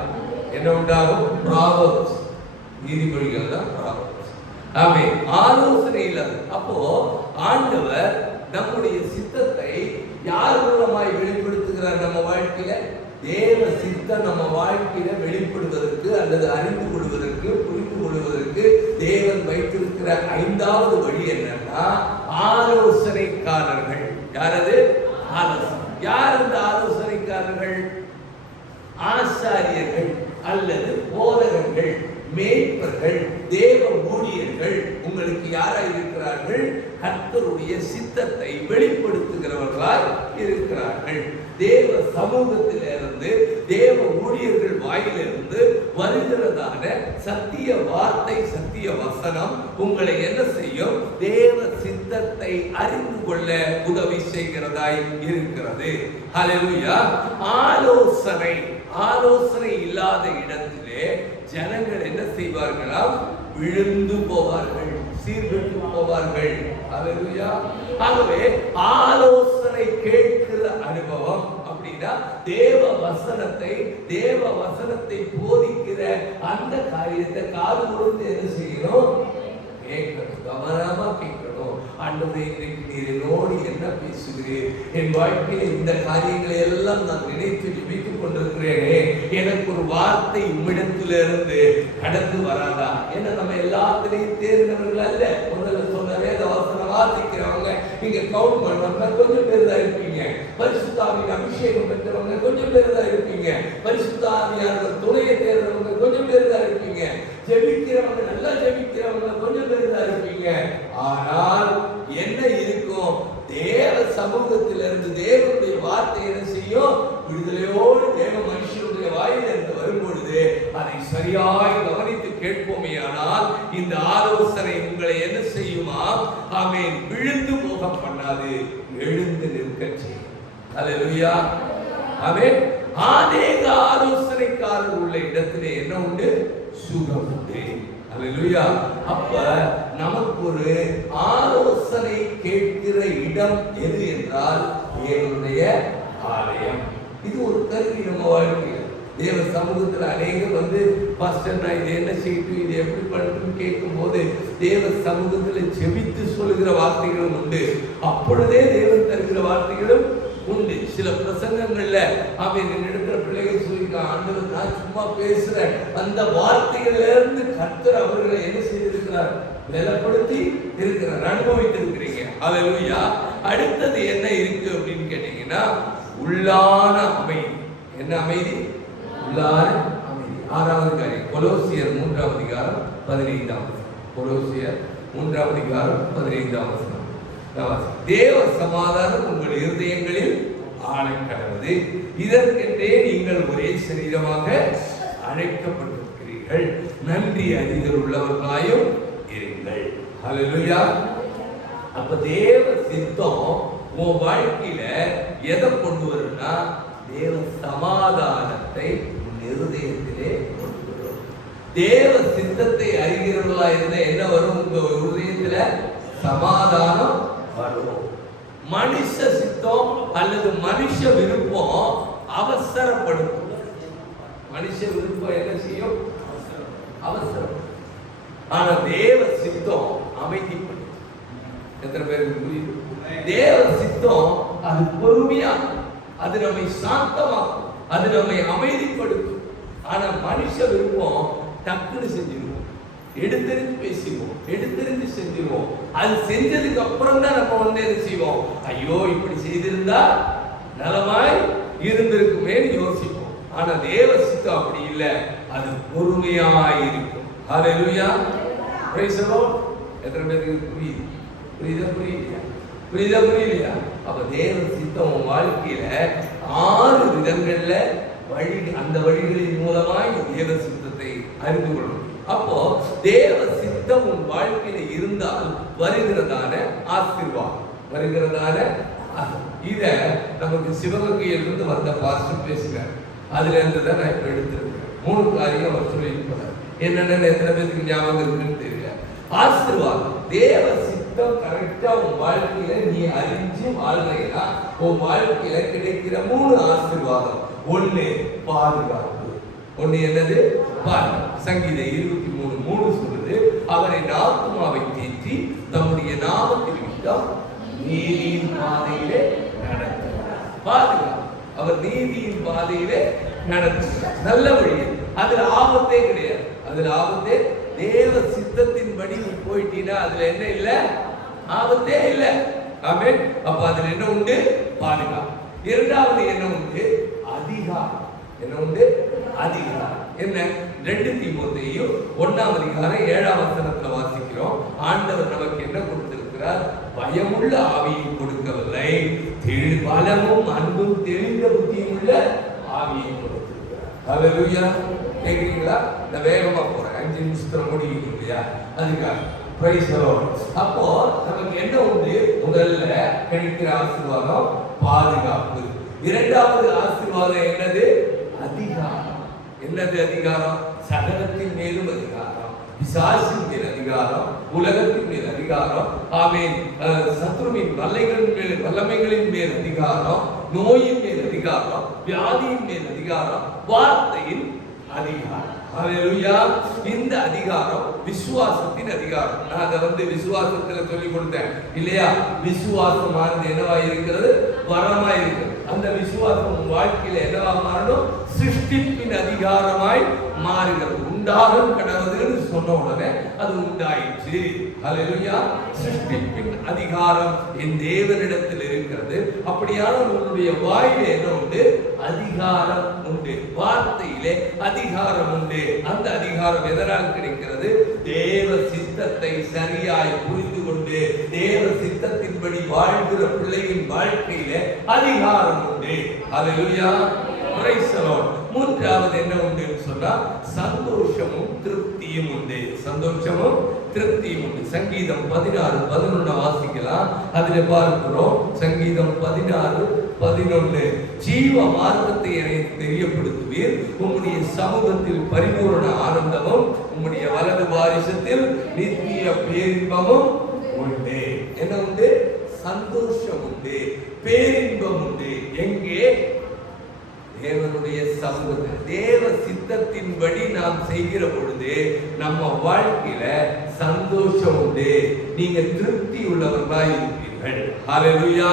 என்ன உண்டாகும்? Proverbs. நீதிமொழிகள் தான் Proverbs. ஆமென். ஆலோசனை இல்லாத. அப்போ ஆண்டவர் நம்முடைய சித்தத்தை யார் மூலமாய் வெளிப்படுத்துகிறார்? நம்ம வாழ்க்கையில தேவ சித்தம் நம்ம வாழ்க்கையில வெளிப்படுவதற்கு அல்லது அறிந்து கொள்வதற்கு புரிந்து கொள்வதற்கு தேவன் வைத்திருக்கிற 5வது வழி என்னன்னா ஆலோசனைக்காரர்கள். யாரது? ஆலோசனை. யார் அந்த ஆலோசனைக்காரர்கள்? ஆசாரியர்கள் அல்லது போதகர்கள், மேய்ப்பர்கள், தேவ ஊழியர்கள் உங்களுக்கு யாராய் இருக்கிறார்கள்? கர்த்தருடைய சித்தத்தை வெளிப்படுத்துகிறவர்களாய் இருக்கிறார்கள். தேவ சமூகத்திலிருந்து தேவ ஊழியர்கள் வாயிலிருந்து வருகிறதான சத்திய வார்த்தை, சத்திய வசனம் உங்களை என்ன செய்யும்? தேவ சித்தத்தை அறிந்து கொள்ள உதவி செய்கிறதாய் இருக்கிறது. ஹல்லேலூயா. ஆலோசனை இல்லாத இடத்திலே ஜனங்கள் என்ன செய்வார்களாம்? விழுந்து போவார்கள், சீர்கெட்டு போவார்கள். ஹல்லேலூயா. ஆகவே ஆலோசனை கேட்கிற அனுபவம் அப்படின்னா தேவ வசனத்தை போதிக்கிற அந்த காரியத்தை காது கொடுத்து என்ன செய்யணும்? கேட்கணும், கவனமா கேட்கணும். ஆண்டவரே, இன்றைக்கு நீர் என்னோடு என்ன பேசுகிறீர்? என் வாழ்க்கையில் இந்த காரியங்களை எல்லாம் நான் நினைத்து ஜெபித்துக் கொண்டிருக்கிறேனே, எனக்கு ஒரு வார்த்தை உம்மிடத்திலிருந்து கடந்து வராதா? ஏன்னா நம்ம எல்லாத்திலையும் தேர்ந்தவர்கள் அல்ல. முதல்ல சொன்ன வேத வசனம் வாசிக்கிறவங்க நீங்க கவுண்ட் பண்ணவங்க கொஞ்சம் பேர் தான் இருப்பீங்க. பரிசுத்த ஆவியின் அபிஷேகம் பெற்றவங்க கொஞ்சம் பேர் தான் இருப்பீங்க. பரிசுத்த ஆவியானவர் துணையை தேர்ந்தவங்க கொஞ்சம் பேர் தான் இருப்பீங்க. ஜெபிக்கிறவங்க, நல்லா ஜெபிக்கிறவங்க கொஞ்சம் பேர் தான் இருப்பீங்க. ஆனால் என்ன இருக்கும்? தேவ சமூகத்திலிருந்து தேவனுடைய வார்த்தை என்ன செய்யும்? விடுதலையோடு தேவ மனுஷனுடைய வாயிலிருந்து வரும்பொழுது அதை சரியாய் கவனித்து கேட்போமே. ஆனால் இந்த ஆலோசனை உங்களை என்ன செய்யுமா? ஆமென். விழுந்து போக பண்ணாது, எழுந்து நிற்க செய்யும். ஹல்லேலூயா. ஆமென். அநேக ஆலோசனைக்காரர் உள்ள இடத்திலே என்ன உண்டு? சுகம் உண்டு. ஹல்லேலூயா. அப்ப நமக்கு ஒரு ஆலோசனை கேட்கிற இடம் எது என்றால் தேவனுடைய ஆலயம். இது ஒரு கருவி நம்ம வாழ்க்கையில். தேவ சமூகத்தில் அநேகம் பாஸ்டர் நான் இது என்ன செய்யட்டும், இது எப்படி பண்ணணும்னு கேட்கும் போது தேவ சமூகத்தில் ஜெபித்து சொல்லுகிற வார்த்தைகளும் உண்டு, அப்பொழுதே தேவன் தருகிற வார்த்தைகளும் உண்டு. சில பிரசங்கங்கள்ல அவன் என்னிடத்துல பிள்ளைகள் சொல்லியிருக்கான், ஆண்டவர் நான் சும்மா பேசுறேன், அந்த வார்த்தைகள்ல இருந்து கர்த்தர் அவர்களை என்ன செய்திருக்கிறார்? பலப்படுத்தி இருக்கிறார், அனுபவித்திருக்கிறீங்க. ஹல்லேலூயா. அடுத்தது என்ன இருக்கு அப்படின்னு கேட்டீங்கன்னா உள்ளான அமைதி. என்ன அமைதி? உள்ளான அமைதி. 6வது காரியம் கொலோசியர் 3ஆம் அதிகாரம் 15ஆம் வசனம். கொலோசியர் 3ஆம் அதிகாரம் 15ஆம் வசனம். தேவ சமாதானம் உங்கள் இருதயங்களில் ஆணைக்கடவது, இதற்கென்றே நீங்கள் ஒரே சரீரமாக அழைக்கப்பட்டிருக்கிறீர்கள், நன்றி அறிதல் உள்ளவர்களாயும் இருங்கள். ஹல்லேலூயா. அப்ப தேவ சித்தம் உன் வாழ்க்கையில எதை கொண்டு வரும்னா தேவ சமாதானத்தை உன் இருதயத்திலே கொண்டு வரும். தேவ சித்தத்தை அறிகிறவர்களா இருந்தா என்ன வரும்? உங்க இருதயத்துல சமாதானம் வரும். மனுஷ சித்தம் அல்லது மனுஷ விருப்பம் அவசரப்படுத்தும். மனுஷ விருப்பம் என்ன செய்யும்? அவசரம். ஆனா தேவ சித்தம் அமைதிப்படுத்தும். எத்தனை பேருக்கு புரியுது? தேவ சித்தம் அது பொறுமையா, அது நம்மை சாந்தமாக்கும், அது நம்மை அமைதிப்படுத்தும். ஆனா மனுஷ விருப்பம் டக்குன்னு செஞ்சிருவோம், எடுத்தெறிஞ்சு பேசிடுவோம், எடுத்தெறிஞ்சு செஞ்சிருவோம். அது செஞ்சதுக்கு அப்புறம் தான் நம்ம என்ன செய்வோம்? ஐயோ இப்படி செய்திருந்தா நலமாய் இருந்திருக்குமேன்னு யோசிப்போம். ஆனா தேவ சித்தம் அப்படி இல்லை, அது பொறுமையாய் இருக்கும். ஹல்லேலூயா. Praise the Lord. எத்தனை பேருக்கு புரியுது? புரியுதா? அப்ப தேவ சித்தம் உன் வாழ்க்கையில 6 விதங்கள்ல அந்த வழிகளின் மூலமாய் தேவ சித்தத்தை அறிந்து கொள்ளும். அப்போ தேவ சித்தம் உன் வாழ்க்கையில இருந்தால் வருகிறதான ஆசீர்வாதம், இத நமக்கு சிவகங்கையிலிருந்து வந்த பாஸ்டர் பேசுகிறார். அதுல இருந்து தான் நான் இப்ப எடுத்திருக்கேன். 3 காரியம் அவர் சொல்லியிருக்கிறார். என்னென்ன எத்தனை பேருக்கு ஞாபகம் இருக்குன்னு தெரியல. ஆசீர்வாதம், தேவ சித்தம் கரெக்டா உன் வாழ்க்கையில நீ அறிஞ்சு வாழ்றீங்கன்னா உன் வாழ்க்கையில கிடைக்கிற 3 ஆசீர்வாதம். 1 பாதுகாப்பு, ஒண்ணு என்னது? பாருங்க, சங்கீதம் 23:3 சொல்லுது, அவரை ஆத்துமாவை தேற்றி தம்முடைய நாமத்தின் நிமித்தம் நீதியின் பாதையிலே நடத்துகிறார். பாருங்க, அவர் நீதியின் பாதையிலே நடத்துகிறார், நல்ல வழியில். அதுல ஆபத்தே கிடையாது. அதுல ஆபத்தே, தேவ சித்தத்தின்படி நீ போயிட்டீனா அதுல என்ன இல்ல? ஆபத்தே இல்ல. ஆமென். அப்ப அதுல என்ன உண்டு? பாதுகாப்பு. இரண்டாவது என்ன உண்டு? அதிகாரம். என்ன உண்டு? அதிகாரம். என்ன? 2 தீமோத்தேயு 1:7 வாசிக்கிறோம். ஆண்டவர் நமக்கு என்ன கொடுத்திருக்கிறார்? பயமுள்ள ஆவியை கொடுக்கவில்லை, பலமும் அன்பும் தெளிந்த புத்தியும் உள்ள ஆவியை கொடுத்திருக்கிறார். ஹல்லேலூயா. கேக்குறீங்களா? நான் வேகமா போறேன், 5 நிமிஷத்துல முடியும் இல்லையா? அதுக்காக பிரைஸ் தி லார்ட். அப்போ நமக்கு என்ன உண்டு? முதல்ல கிடைக்கிற ஆசீர்வாதம் பாதுகாப்பு. இரண்டாவது ஆசீர்வாதம் என்னது? அதிகாரம். என்னது அதிகாரம்? சகலத்தின் மேலும் அதிகாரம், பிசாசின் மேல் அதிகாரம், உலகத்தின் மேல் அதிகாரம், ஆமென், சத்ருவின் வல்லமைகளின் மேல் அதிகாரம், நோயின் மேல் அதிகாரம், வியாதியின் மேல் அதிகாரம், வார்த்தையின் அதிகாரம். ஹல்லேலூயா. இந்த அதிகாரம் விசுவாசத்தின் அதிகாரம். நான் அதை விசுவாசத்துல சொல்லி கொடுத்தேன் இல்லையா? விசுவாசமானது என்னவா இருக்கிறது? வரமா இருக்கிறது. அந்த விசுவாசம் வாழ்க்கையில என்னவா மாறணும்? சிருஷ்டிப்பின் அதிகாரமாய் மாறுகிறது. உண்டாகும் கடவுள்னு சொன்ன உடனே அது உண்டாயிற்று. ஹல்லேலூயா. சிருஷ்டிப்பின் அதிகாரம் என் தேவனிடத்தில் இருக்கிறது. அப்படியான உன்னுடைய வாயிலே என்ன உண்டு? அதிகாரம் உண்டு. வார்த்தையிலே அதிகாரம் உண்டு. அந்த அதிகாரம் எதனால் கிடைக்கிறது? தேவ சித்தத்தை சரியாய் புரிந்து கொண்டு தேவ சித்தத்தின்படி வாழ்கிற பிள்ளையின் வாழ்க்கையிலே அதிகாரம் உண்டு. ஹல்லேலூயா. Praise the Lord. மூன்றாவது என்ன உண்டு சொன்னா சந்தோஷமும் திருப்தியும் உண்டு. சந்தோஷமும் திருப்தியும் உண்டு. சங்கீதம் 16:11 வாசிக்கலாம். அதிலே பார்க்கிறோம். சங்கீதம் 16:11 ஜீவ மார்க்கத்தை எனக்கு தெரியப்படுத்துவீர், உம்முடைய சமூகத்தில் பரிபூரண ஆனந்தமும் உம்முடைய வலது வாரிசத்தில் நித்திய பேரின்பமும் உண்டு. என்ன உண்டு? சந்தோஷம் உண்டு, பேரின்பம் உண்டு. எங்கே? தேவனுடைய சமூகத்தில். தேவ சித்தத்தின்படி நாம் செய்கிற பொழுது நம்ம வாழ்க்கையில சந்தோஷம் உண்டு. நீங்க திருப்தி உள்ளவர்களாய் இருப்பீர்கள். ஹல்லேலூயா.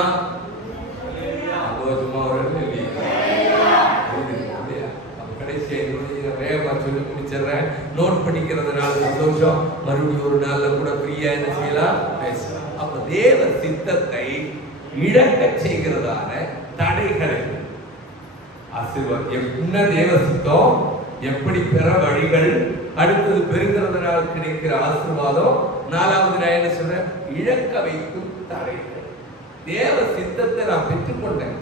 சந்தோஷமா வேகமா சொல்லி முடிச்சிடுறேன். நோட் பண்ணிக்கிறதுனால சந்தோஷம். மறுபடியும் ஒரு நாள்ல கூட ஃப்ரீயா என்ன செய்யலாம்? பேசலாம். அப்ப தேவ சித்தத்தை இழக்க செய்கிறதான தடைகளை ஆசீர்வாதம் என்ன? தேவ சித்தம் எப்படி பெற வழிகள், அடுத்தது பெறுகிறதுனால் கிடைக்கிற ஆசீர்வாதம், நாலாவது நான் என்ன சொல்றேன்? இழக்க வைக்கும் தடைகள். தேவ சித்தத்தை நான் பெற்றுக்கொண்டேன்,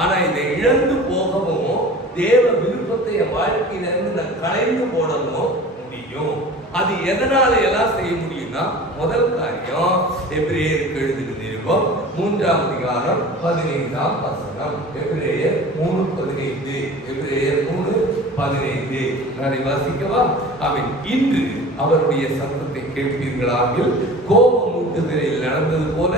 ஆனா இதை இழந்து போகவும் தேவ விருப்பத்தை என் வாழ்க்கையில இருந்து நான் களைந்து போடவும் முடியும். அது எதனால எல்லாம் செய்ய முடியும்னா, முதல் காரியம் எபிரேயருக்கு எழுதின நிருபம் 3:15. எபிரேயர் 3:15. எபிரேயர் 3:15 நான் வாசிக்கவா? ஆமென். இன்று அவருடைய சத்தத்தை கேட்பீர்களாகில் கோபம் ஊட்டுதலில் நடந்தது போல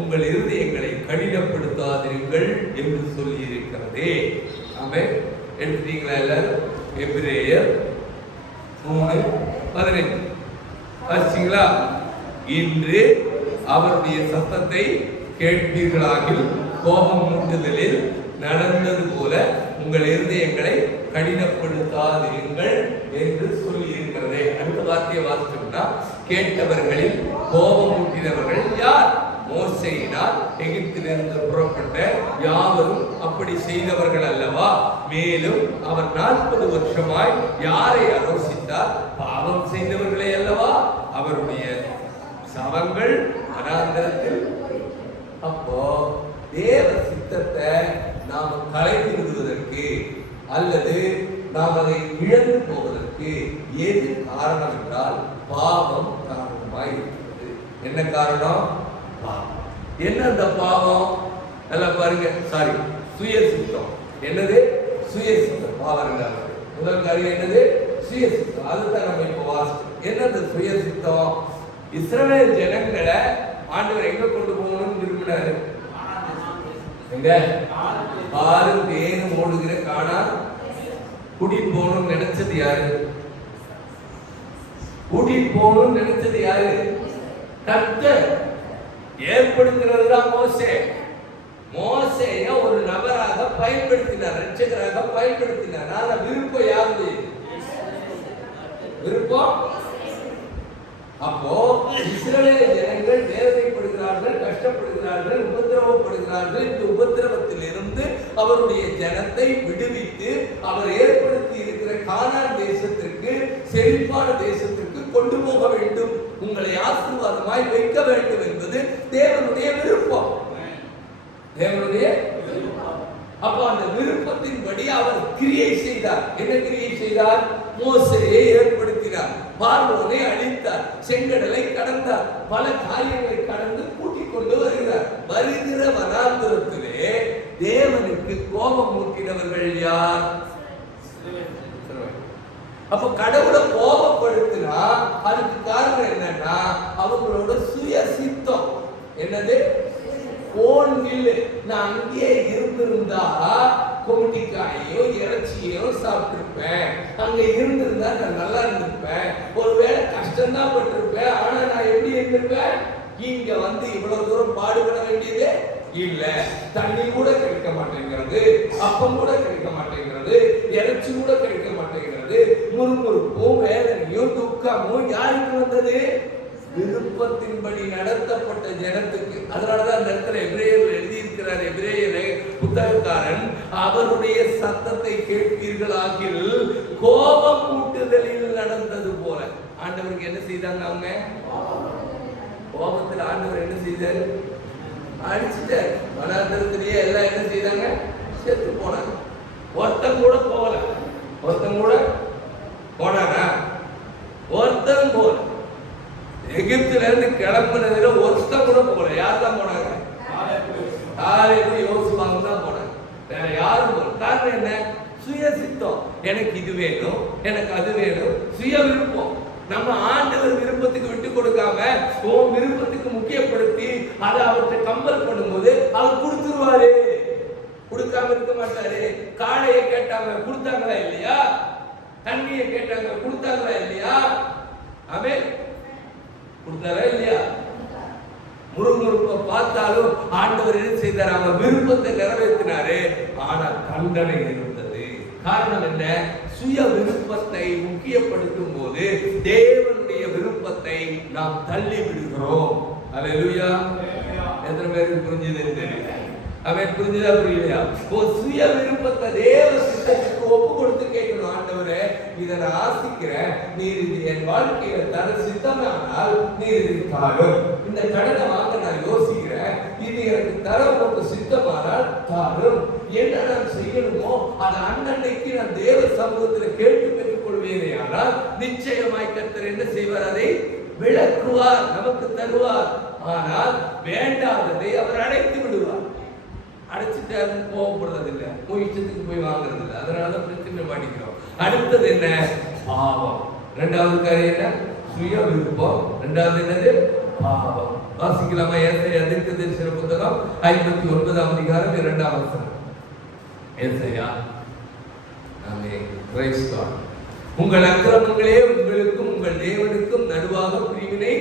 உங்கள் இருதயங்களை கடினப்படுத்தாதீர்கள் என்று சொல்லி இருக்கிறதே. ஆமென். எடுத்துட்டீங்களா எல்லாரும்? எபிரேயர் 3:15 வாசிச்சீங்களா? இன்று அவருடைய சத்தத்தை கேட்பீர்களாகில் கோபம் மூட்டுதலில் நடந்தது போல உங்கள் இருதயங்களை கடினப்படுத்தாதீர்கள் என்று சொல்லி இருக்கிறதே. அடுத்த வார்த்தையை வாசிச்சோம்னா, கேட்டவர்களில் கோபம் மூட்டினவர்கள் யார்? மோசேயினால் எகிப்திலிருந்து புறப்பட்ட யாவரும் அப்படி செய்தவர்கள் அல்லவா? மேலும் அவர் 40 வருஷமாய் யாரை ஆலோசித்தார்? பாவம் செய்தவர்களே அல்லவா? அவருடைய சவங்கள் வனாந்தரத்தில். அப்போ தேவ சித்தத்தை நாம் களைந்து விடுவதற்கு அல்லது நாம் அதை இழந்து போவதற்கு எது காரணம் என்றால் பாவம் காரணமாய் இருக்கிறது. என்ன காரணம்? பாவம். என்ன அந்த பாவம்? நல்லா பாருங்க. சுய சித்தம். என்னது? சுய சித்தம். பாவம் முதல் காரியம் என்னது? சுய சித்தம். அதுதான் நம்ம இப்ப வாசிச்சோம். என்னது சுய சித்தம்? இஸ்ரவேல் ஜனங்களை ஆண்டவர் எங்க கொண்டு போகணும்னு விரும்பினாரு? எங்க? பாலும் தேனும் ஓடுகிற கானான் கூட்டிட்டு போகணும்னு நினைச்சது யாரு? கூட்டிட்டு போகணும்னு நினைச்சது யாரு? கர்த்தர். ஏற்படுத்துறது தான் மோசே. மோசேய ஒரு நபராக பயன்படுத்தினார், ரட்சகராக பயன்படுத்தினார். ஆனா விருப்பம் யாரு? விருப்பம். அப்போ இஸ்ரவேல் ஜனங்கள் வேதனைப்படுகிறார்கள், கஷ்டப்படுகிறார்கள், உபத்திரவப்படுகிறார்கள். இந்த உபத்திரவத்தில் இருந்து அவருடைய ஜனத்தை விடுவித்து அவர் ஏற்படுத்தி இருக்கிற கானான் தேசத்திற்கு, செழிப்பான தேசத்திற்கு கொண்டு போக வேண்டும், உங்களை ஆசீர்வாதமாய் வைக்க வேண்டும் என்பது தேவனுடைய விருப்பம். தேவனுடைய அப்ப அந்த விருப்பத்தின்படி அவர் கிரியை செய்தார். என்ன கிரியை செய்தார்? மோசேயை ஏற்படுத்தினார், பார்வோனை அழித்தார், செங்கடலை கடந்தார், பல காரியங்களை கடந்து கூட்டிக் கொண்டு வருகிறார். வருகிற வனாந்தரத்திலே தேவனுக்கு கோபம் மூட்டினவர்கள் யார்? அப்ப கடவுளை கோபப்படுத்தினா அதுக்கு காரணம் என்னன்னா அவங்களோட சுய சித்தம். என்னது? Own will. நான் அங்கேயே இருந்திருந்தா கொட்டிக்காயோ இறைச்சியோ சாப்பிட்டிருப்பேன், அங்க இருந்திருந்தா நான் நல்லா இருந்திருப்பேன், ஒருவேளை கஷ்டம் தான் பட்டிருப்பேன், ஆனா நான் எப்படி இருந்திருப்பேன்? இங்க வந்து இவ்வளவு தூரம் பாடுபட வேண்டியதே இல்ல. தண்ணி கூட கிடைக்க மாட்டேங்கிறது, அப்பம் கூட கிடைக்க மாட்டேங்கிறது, இறைச்சி கூட கிடைக்க மாட்டேங்கிறது. முறுமுறுப்பும் வேதனையும் துக்கமும் யாருக்கு வந்தது? விருப்பத்தின்படி நடத்தப்பட்ட ஜனத்துக்கு. அதனாலதான் அந்த இடத்துல எபிரேயர் எழுதியிருக்கிறார், எபிரேயர் புத்தகக்காரன், அவருடைய சத்தத்தை கேட்பீர்கள் ஆகில் கோபம் ஊட்டுதலில் நடந்தது போல. ஆண்டவருக்கு என்ன செய்தாங்க? அவங்க கோபத்தில் ஆண்டவர் என்ன செய்தார்? அடிச்சுட்டார். வனாந்தரத்திலேயே எல்லாம் என்ன செய்தாங்க? செத்து போனாங்க. ஒருத்தம் கூட போகல. ஒருத்தம் கூட போனாரா? ஒருத்தம் போல. எகிப்துல இருந்து கிளம்புனதுல ஒருத்தம் கூட போகல. யார் தான் போனாங்க? காலையில யோசுவாங்க தான் போனாங்க, வேற யாரும் போல. காரணம் என்ன? சுய சித்தம். எனக்கு இது வேணும், எனக்கு அது வேணும், சுய விருப்பம். நம்ம ஆண்டவர் விருப்பத்துக்கு விட்டு கொடுக்காம உன் விருப்பத்துக்கு முக்கியப்படுத்தி அதை அவர்கிட்ட கம்பல் பண்ணும்போது அவர் கொடுத்துருவாரு. கொடுக்காம இருக்க மாட்டாரு. காளையை கேட்டாங்க, கொடுத்தாங்களா இல்லையா? தண்ணியை கேட்டாங்க, கொடுத்தாங்களா இல்லையா? அவன் கொடுத்தாரா இல்லையா? முறுமுறுப்பை பார்த்தாலும் ஆண்டவர் என்ன செய்தார்? அவங்க விருப்பத்தை நிறைவேற்றினாரு. ஆனா தண்டனை இருந்தது. காரணம் என்ன? சுய விருப்பத்தை முக்கியப்படுத்தும் போது தேவனுடைய விருப்பத்தை நாம் தள்ளி விடுகிறோம். அல்லேலூயா. எத்தனை பேருக்கு புரிஞ்சது தெரியல? அவன் புரிஞ்சதா புரியலையா? சுய விருப்பத்தை தேவ சித்தத்துக்கு ஒப்பு கொடுத்து கேட்கணும். ஆண்டவரே, இதை நான் ஆசிக்கிறேன், நீர் இது என் வாழ்க்கையில தர சித்தமானால் நீர் இது தாரும். இந்த கடனை வாங்க நான் யோசிக்கிறேன், இது எனக்கு தர உனக்கு சித்தமானால் தாரும். என்ன நான் செய்யணுமோ அதை அன்னைக்கு நான் தேவ சமூகத்தில் கேட்டு பெற்றுக் கொள்வேனே. ஆனால் நிச்சயமாய் கர்த்தர் என்ன செய்வார்? அதை விளக்குவார், நமக்கு தருவார். ஆனால் வேண்டாததை அவர் அடைத்து விடுவார். அடைச்சிட்டாரு கோவப்படுறது இல்லை, இஷ்டத்துக்கு போய் வாங்குறது இல்லை. அதனாலதான் பிரச்சனை மாட்டிக்கிறோம். அடுத்தது என்ன? பாவம். இரண்டாவது காரியம் என்ன? சுய விருப்பம். இரண்டாவது என்னது? பாவம். வாசிக்கலாமா? ஏசாயா தீர்க்கதரிசன புத்தகம் 59ஆம் அதிகாரம் 2ஆம் வசனம். ஏசாயா. ஆமென். Praise God. உங்கள் அக்கிரமங்களே உங்களுக்கும் உங்கள் தேவனுக்கும் நடுவாக பிரிவினை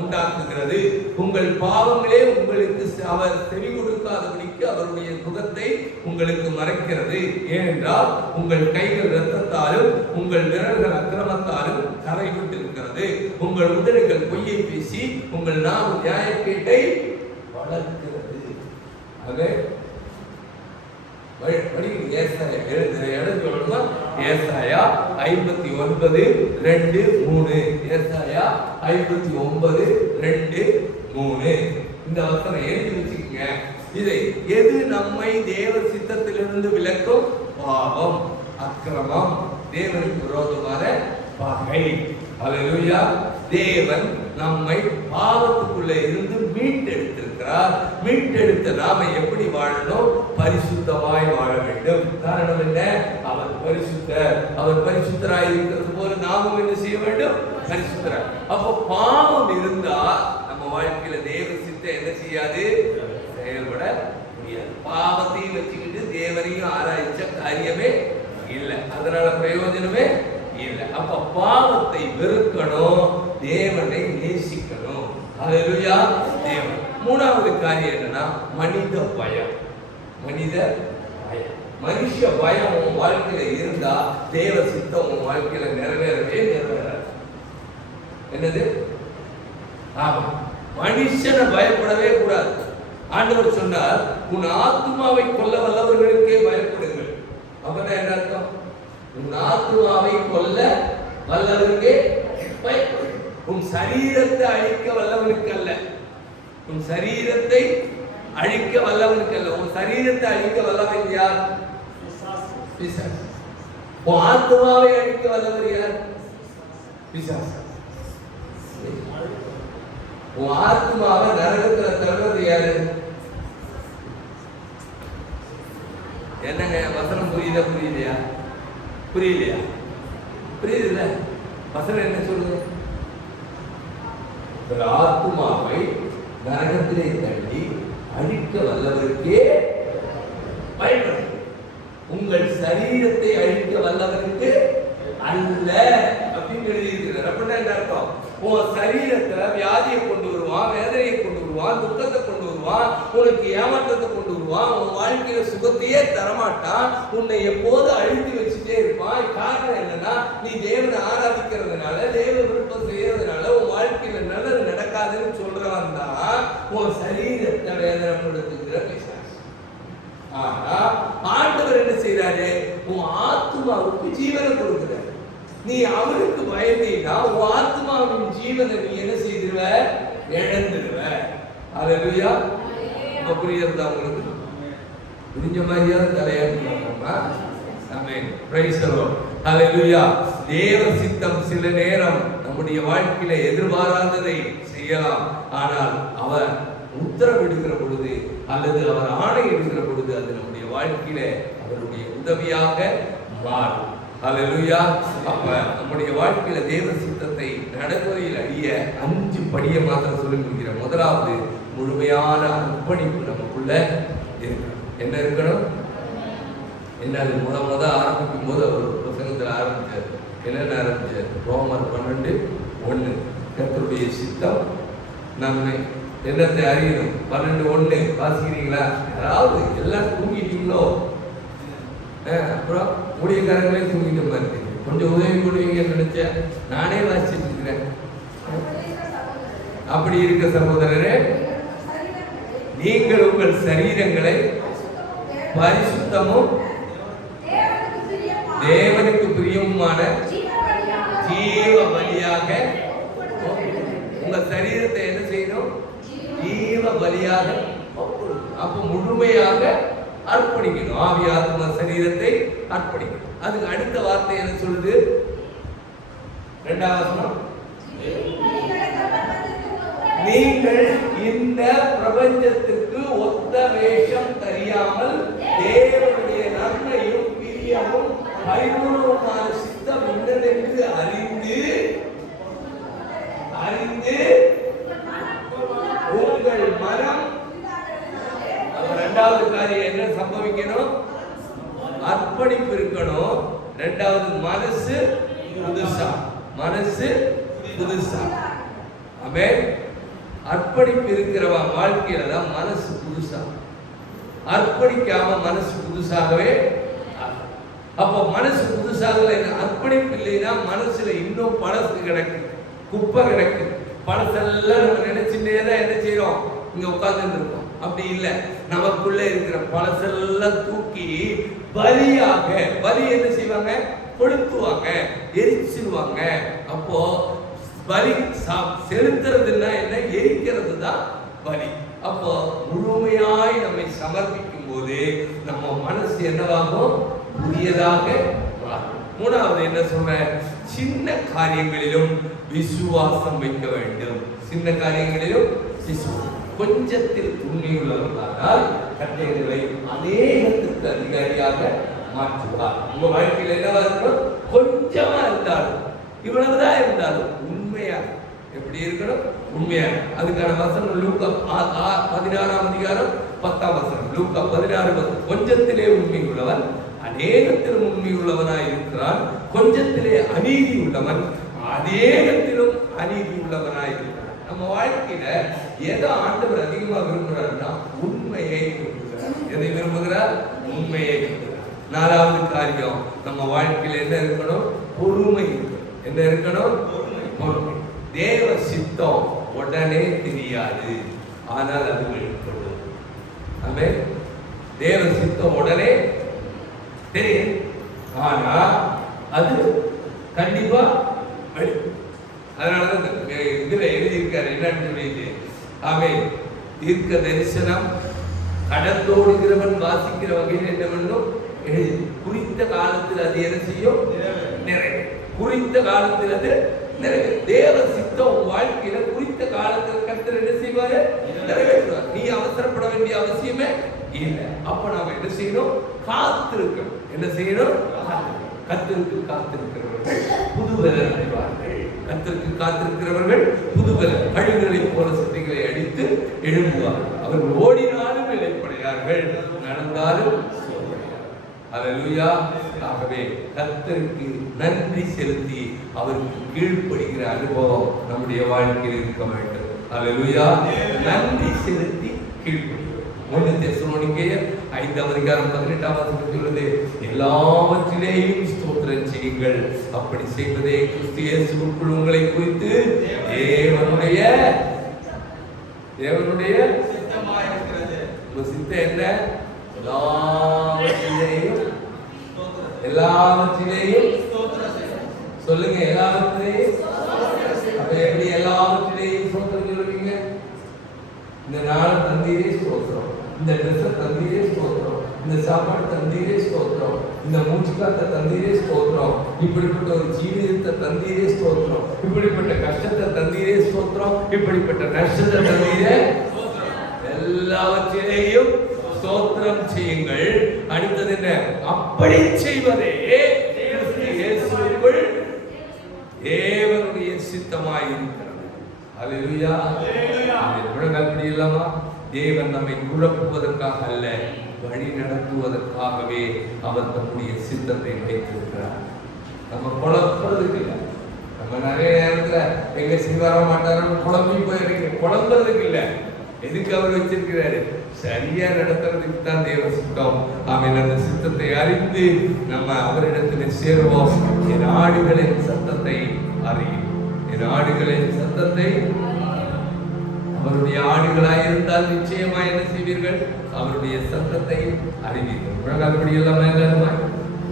உண்டாக்குகிறது. உங்கள் பாவங்களே உங்களுக்கு அவர் செவி கொடுக்காதபடிக்கு அவருடைய முகத்தை உங்களுக்கு மறைக்கிறது. ஏனென்றால் உங்கள் கைகள் இரத்தத்தாலும் உங்கள் விரல்கள் அக்கிரமத்தாலும் கரைவிட்டு இருக்கிறது. உங்கள் உதடுகள் பொய்யை பேசி உங்கள் நாவு நியாயக்கேட்டை வளர்க்கிறது. ஆக ஏசாயா 59:2-3. ஏசாயா 59:2-3. இந்த வசனம் எழுதி வச்சுக்கோங்க. இதை எது நம்மை தேவ சித்தத்திலிருந்து விலக்கும்? பாவம், அக்கிரமம், தேவனுக்கு விரோதமான பகை. அல்லேலூயா. தேவன் நம்மை பாவத்துக்குள்ளே இருந்து மீட்டெடுத்திருக்கிறார். மீட்டெடுத்த நாம எப்படி வாழணும்? பரிசுத்தமாய் வாழ வேண்டும். காரணம் என்ன? அவர் பரிசுத்தர். அவர் பரிசுத்தராய் இருக்கிறது போல நாமும் என்ன செய்ய வேண்டும்? பரிசுத்தராய். அப்போ பாவம் இருந்தா நம்ம வாழ்க்கையில தேவ சித்தம் என்ன செய்யாது? செயல்பட முடியாது. பாவத்தையும் வச்சுக்கிட்டு தேவனையும் ஆராய்ச்ச காரியமே இல்லை. அதனால பிரயோஜனமே இல்லை. அப்ப பாவத்தை வெறுக்கணும், தேவனை நேசிக்கணும். ஹல்லேலூயா. தேவன். மூணாவது காரியம் என்னன்னா மனித பயம். மனித பயம், மனுஷ பயம் உன் வாழ்க்கையில இருந்தா தேவ சித்தம் உன் வாழ்க்கையில நிறைவேறவே நிறைவேறாது. என்னது? ஆமா, மனுஷனை பயப்படவே கூடாது. ஆண்டவர் சொன்னார், உன் ஆத்துமாவை கொல்ல வல்லவர்களுக்கே பயப்படுங்கள். அப்படின்னா என்ன அர்த்தம்? உன் ஆத்துமாவை கொல்ல வல்லவருக்கே பயப்படு. உன் சரீரத்தை அழிக்க வல்லவனுக்கு அல்ல. உன் சரீரத்தை அழிக்க வல்லவனுக்கு அல்ல. உன் சரீரத்தை அழிக்க வல்லவன் யார்? பிசாசு. உன் ஆத்துமாவை அழிக்க வல்லவர் யார்? பிசாசு. உன் ஆத்துமாவை நரகத்துல தள்ளுறது யாரு? என்னங்க வசனம் புரியுதா புரியலையா? புரியலையா? புரியுதுல்ல? வசனம் என்ன சொல்லுது? ஆத்துமாவை நரகத்திலே தள்ளி அழிக்க வல்லவருக்கே பயப்படும். உங்கள் சரீரத்தை அழிக்க வல்லவருக்கு அல்ல அப்படின்னு எழுதியிருக்கிறார். அப்படின்னா என்ன அர்த்தம்? உன் சரீரத்துல வியாதியை கொண்டு வருவான், வேதனையை கொண்டு வருவான், துக்கத்தை கொண்டு வருவான், உனக்கு ஏமாற்றத்தை கொண்டு வருவான், உன் வாழ்க்கையில சுகத்தையே தரமாட்டான், உன்னை எப்போது அழித்து வச்சுட்டே இருப்பான். காரணம் என்னன்னா, நீ தேவனை ஆராதிக்கிறதுனால, தேவ விருப்பம் செய்யறதுனால உன் வாழ்க்கையில நல்லது நடக்காதுன்னு சொல்றவன் தான் உன் சரீரத்தை வேதனைப்படுத்துகிற பிசாசு. ஆனா ஆண்டவர் என்ன செய்யறாரு? உன் ஆத்துமாவுக்கு ஜீவனை கொடுக்கிறார். நீ அவருக்கு பயந்தீங்கன்னா உன் ஆத்மாவின் ஜீவனை நீ என்ன செய்திருவ? இழந்துருவ. ஹல்லேலூயா. இப்ப புரியுறதா உங்களுக்கு? புரிஞ்ச மாதிரியாவது தலையாட்டுமா? ஆமென். Price the Lord. ஹல்லேலூயா. தேவ சித்தம் சில நேரம் நம்முடைய வாழ்க்கையில எதிர்பாராததை செய்யலாம். ஆனால் அவர் உத்தரவிடுகிற பொழுது அல்லது அவர் ஆணை இடுகிற பொழுது அது நம்முடைய வாழ்க்கையில அவருடைய உதவியாக மாறும். ஹல்லேலூயா. அப்ப நம்முடைய வாழ்க்கையில தேவ சித்தத்தை நடைமுறையில் அடைய 5 படியை மாத்திரம் சொல்லி முடிக்கிறேன். முதலாவது, முழுமையான அர்ப்பணிப்பு நமக்குள்ள இருக்கணும். என்ன இருக்கணும்? என்ன? அது முத ஆரம்பிக்கும் போது அவர் பிரசங்கத்தில் ஆரம்பிச்சார். என்னென்ன ஆரம்பிச்சார்? ரோமர் 12:1 கர்த்தருடைய சித்தம் நன்மை. என்னத்தை அறியணும்? 12:1 வாசிக்கிறீங்களா? யாராவது எல்லாம் தூங்கிட்டீங்களோ? அப்புறம் ஊழியக்காரங்களே தூங்கிட்டு மாதிரி கொஞ்சம் உதவி பண்ணுவீங்கன்னு நினைச்சேன். நானே வாசிச்சுட்டு இருக்கிறேன். அப்படி இருக்க சகோதரரே, நீங்கள் உங்கள் சரீரங்களை பரிசுத்தமும் தேவனுக்கு பிரியமுமான ஜீவ பலியாக, உங்க சரீரத்தை என்ன செய்யணும்? ஜீவ பலியாக. அப்ப முழுமையாக அர்ப்பணிக்கணும். ஆவி ஆத்மா சரீரத்தை அர்ப்பணிக்கணும். அதுக்கு அடுத்த வார்த்தை என்ன சொல்லுது? 2வது வசனம், நீங்கள் இந்த பிரபஞ்சத்திற்கு ஒத்த வேஷம் தெரியாமல் தேவனுடைய நன்மையும் பிரியமும் பரிபூர்ணமான சித்தம் என்னதென்று அறிந்து உங்கள் மனம். 2வது காரியம் என்ன சம்பவிக்கணும்? அர்ப்பணிப்பு இருக்கணும். 2வது மனசு புதுசா. மனசு புதுசா. ஆமென். அர்ப்பணிப்பு இருக்கிறவ வாழ்க்கையில தான் மனசு புதுசா. அர்ப்பணிக்காம மனசு புதுசாகவே. அப்ப மனசு புதுசாகல, அர்ப்பணிப்பு இல்லைன்னா மனசுல இன்னும் பழசு கிடக்கு, குப்பை கிடக்கு. பழசெல்லாம் நம்ம நினைச்சுட்டே தான் என்ன செய்யறோம்? இங்க உட்கார்ந்து இருக்கோம். அப்படி இல்லை, நமக்குள்ள இருக்கிற பழசெல்லாம் தூக்கி பலியாக, பலி என்ன செய்வாங்க? கொளுத்துவாங்க, எரிச்சிருவாங்க. அப்போ பலி செலுத்துறதுன்னா என்ன? எரிக்கிறது தான் பலி. அப்போ முழுமையாய் நம்மை சமர்ப்பிக்கும் போது நம்ம மனசு என்னவாகும்? புதியதாக. 3வது என்ன சொல்ற? சின்ன காரியங்களிலும் விசுவாசம் வைக்க வேண்டும். சின்ன காரியங்களிலும் விசுவாசம். கொஞ்சத்தில் உண்மையுள்ளவர்களால் கட்டளைகளை அநேகத்திற்கு அதிகாரியாக மாற்றுவார். உங்க வாழ்க்கையில் என்னவா இருக்கணும்? கொஞ்சமா இருந்தாலும், இவ்வளவுதான் இருந்தாலும் உண்மையா. எப்படி இருக்கணும்? உண்மையா. அதுக்கான வசனம் லூக்கா 16ஆம் அதிகாரம் 10ஆம் வசனம். லூக்கா 16:10. கொஞ்சத்திலே உண்மை உள்ளவன் அநேகத்திலும் உண்மை உள்ளவனாய் இருக்கிறான், கொஞ்சத்திலே அநீதி உள்ளவன் அநேகத்திலும் அநீதி உள்ளவனாய் இருக்கிறான். நம்ம வாழ்க்கையில எதை ஆண்டவர் அதிகமா விரும்புகிறார்னா உண்மையை விரும்புகிறார். எதை விரும்புகிறார்? உண்மையை விரும்புகிறார். நாலாவது காரியம், நம்ம வாழ்க்கையில என்ன இருக்கணும்? பொறுமை இருக்கணும். என்ன இருக்கணும்? பொறுமை. தேவ சித்தம் உடனே தெரியாது, ஆனால் அது வெளிப்படும். ஆமென். தேவ சித்தம் உடனே தெரியும், ஆனா அது கண்டிப்பா வெளிப்படும். அதனாலதான் இதுல எழுதியிருக்காரு என்னன்னு சொல்லிட்டு, ஆமென். தீர்க்க தரிசனம் கடந்தோடுகிறவன் வாசிக்கிற வகையில் என்ன பண்ணும்? எழுதி குறித்த காலத்தில் அது என்ன செய்யும்? நிறைவேறும். குறித்த காலத்தில் அது நிறைவேறும். தேவ சித்தம் வாழ்க்கையில குறித்த காலத்தில் கர்த்தர் என்ன செய்வாரு? நிறைவேற்றுவார். நீ அவசரப்பட வேண்டிய அவசியமே இல்லை. அப்ப நாம என்ன செய்யணும்? காத்திருக்கணும். என்ன செய்யணும்? கர்த்தருக்கு காத்திருக்கிறவர்கள் புதுபலன் அடைவார்கள். கர்த்தருக்கு காத்திருக்கிறவர்கள் புதுபலன், கழுகுகளை போல சிட்டைகளை அடித்து எழும்புவார்கள். அவர்கள் ஓடினாலும் நிலைப்படையார்கள், நடந்தாலும் சோர்வடையார்கள். அல்லேலூயா. ஆகவே கர்த்தருக்கு நன்றி செலுத்தி அவருக்கு கீழ்ப்படுகிற அனுபவம் நம்முடைய வாழ்க்கையில் இருக்க வேண்டும். அல்லேலூயா. நன்றி செலுத்தி கீழ்ப்படுகிறோம். 1 தெசலோனிக்கேயர் 5:18 சொல்லுது, எல்லாவற்றிலேயும் ஸ்தோத்திரம் செய்யுங்கள், அப்படி செய்வதே கிறிஸ்து இயேசுவுக்குள் உங்களை குறித்து தேவனுடைய சித்தமாயிருக்கிறது. உங்க சித்தம் என்ன? எல்லாவற்றிலேயும் சொல்லுங்க. எல்லாவற்றிலேயும். அப்ப எப்படி எல்லாவற்றிலேயும் ஸ்தோத்திரம் சொல்லுவீங்க? இந்த நாள் தந்தீரே ஸ்தோத்திரம், இந்த ட்ரெஸ் தந்தீரே ஸ்தோத்திரம், இந்த சாப்பாடு தந்தீரே ஸ்தோத்திரம், இந்த மூச்சுக்காத்த தந்தீரே ஸ்தோத்திரம், இப்படிப்பட்ட ஒரு ஜீவிதத்தை தந்தீரே ஸ்தோத்திரம், இப்படிப்பட்ட கஷ்டத்தை தந்தீரே ஸ்தோத்திரம், இப்படிப்பட்ட நஷ்டத்தை தந்தீரே ஸ்தோத்திரம். எல்லாவற்றிலேயும் ஸ்தோத்திரம் செய்யுங்கள். அடுத்தது என்ன? அப்படி செய்வதே கிறிஸ்து இயேசுவுக்குள் தேவனுடைய சித்தமாயிருக்கிறது. அல்லேலூயா. அப்படி இல்லாமா? தேவன் நம்மை குழப்புவதற்காக அல்ல, வழி நடத்துவதற்காகவே அவர் தம்முடைய சித்தத்தை வைத்திருக்கிறார். நம்ம குழப்பறதுக்கு இல்லை. நம்ம நிறைய நேரத்துல எங்க வர மாட்டாரும் குழம்பி போயிருக்க, குழம்புறதுக்கு இல்லை. எதுக்கு அவர் வச்சிருக்கிறாரு? சரியா நடத்துறதுக்கு தான் தேவ சித்தம். ஆமென். அந்த சித்தத்தை அறிந்து நம்ம அவரிடத்தில் சேருவோம். என் ஆடுகளின் சத்தத்தை அறியும். என் ஆடுகளின் சத்தத்தை, அவருடைய ஆடுகளாய் இருந்தால் நிச்சயமா என்ன செய்வீர்கள்? அவருடைய சத்தத்தை அறிவீர்கள். முழங்கால்படி எல்லாம் எல்லாருமா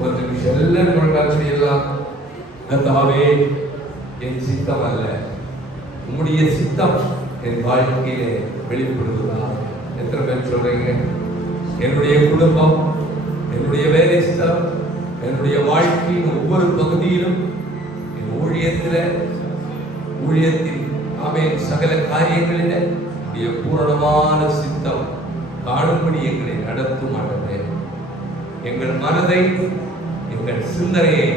ஒரு நிமிஷம் எல்லாரும் முழங்கால்படி எல்லாம். கர்த்தாவே, என் சித்தம் அல்ல, உம்முடைய சித்தம் என் வாழ்க்கையிலே வெளிப்படுவதா? எத்தனை பேர் சொல்றீங்க? என்னுடைய குடும்பம், என்னுடைய வேலை ஸ்தலம், என்னுடைய வாழ்க்கையின் ஒவ்வொரு பகுதியிலும், என் ஊழியத்தில் ஆமென் சகல காரியங்களில உடைய பூரணமான சித்தம் காணும்படி எங்களை நடத்தும் ஆண்டவரே. எங்கள் மனதை, எங்கள் சிந்தனையை,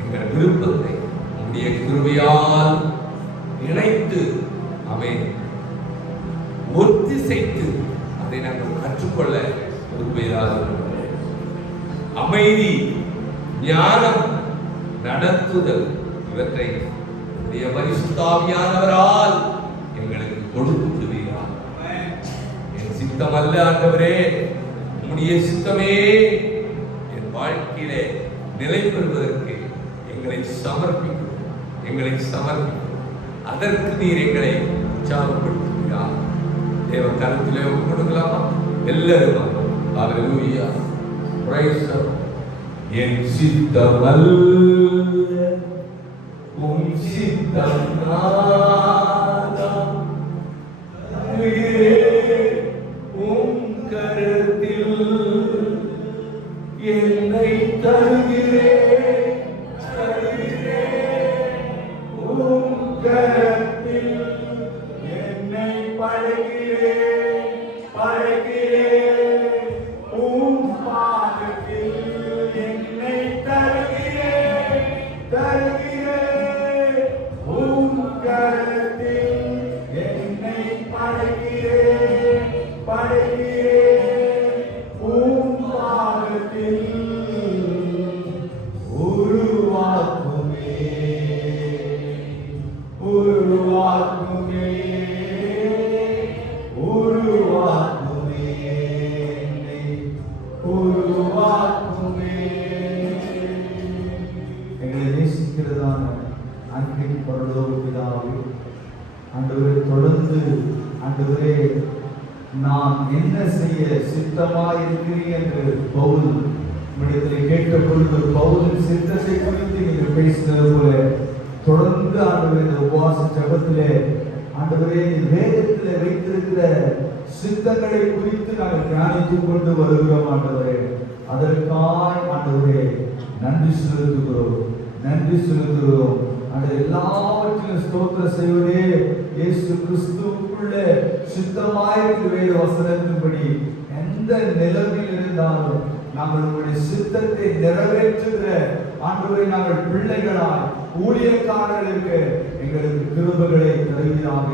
எங்கள் விருப்பத்தை உடைய கிருபையால் இணைத்து ஆமென் ஒத்திசைத்து அதை நாங்கள் கற்றுக்கொள்ள கிருபையாக அமைதி, ஞானம், நடத்துதல் இவற்றை உடைய பரிசுத்த ஆவியானவரால் எங்களுக்கு கொடுத்து விடுவீராக. என் சித்தம் அல்ல ஆண்டவரே, உம்முடைய சித்தமே என் வாழ்க்கையிலே நிலை பெறுவதற்கு எங்களை சமர்ப்பிக்கிறோம். அதற்கு நீர் எங்களை உற்சாகப்படுத்துகிறார். தேவ கருத்திலே கொடுக்கலாமா? எல்லாரும் அல்லேலூயா. Price the Lord. என் சித்தம் அல்ல, உம் சித்தம் நாதம், உம் கரத்தில் என்னை தருகிறேன், உம் கரத்தில் என்னை படைக்கிறேன், உம் பாதத்தில் என்னை தருகிறேன், உம் கரத்தில் என்னை படைக்கிறேன், உம் பாதத்தில் பரலோக பிதாவே, ஆண்டவரே தொடர்ந்து ஆண்டவரே நான் என்ன செய்ய சித்தமாயிருக்கிறேன் என்று பவுல் உம்மிடத்தில் கேட்ட பொழுது பவுலின் சித்தத்தை குறித்து நீங்கள் பேசினது போல தொடர்ந்து ஆண்டவரே இந்த உபவாச ஜெபத்திலே ஆண்டவரே வேதத்திலே வைத்திருக்கிற சித்தங்களை குறித்து நாங்கள் தியானித்துக் கொண்டு வருகிறோம் ஆண்டவரே. அதற்காய் ஆண்டவரே நன்றி செலுத்துகிறோம், நன்றி செலுத்துகிறோம். அந்த எல்லாவற்றிலும் ஸ்தோத்திரம் செய்வதே இயேசு கிறிஸ்துவுக்குள்ள சித்தமாயிருக்கிற வேத வசனத்தின்படி எந்த நிலைமையில் இருந்தாலும் நாங்கள் உங்களுடைய சித்தத்தை நிறைவேற்றுகிற ஆண்டவரை நாங்கள் பிள்ளைகளாய் ஊழியக்காரர்களுக்கு எங்களுக்கு கிருபைகளை தருவீராக.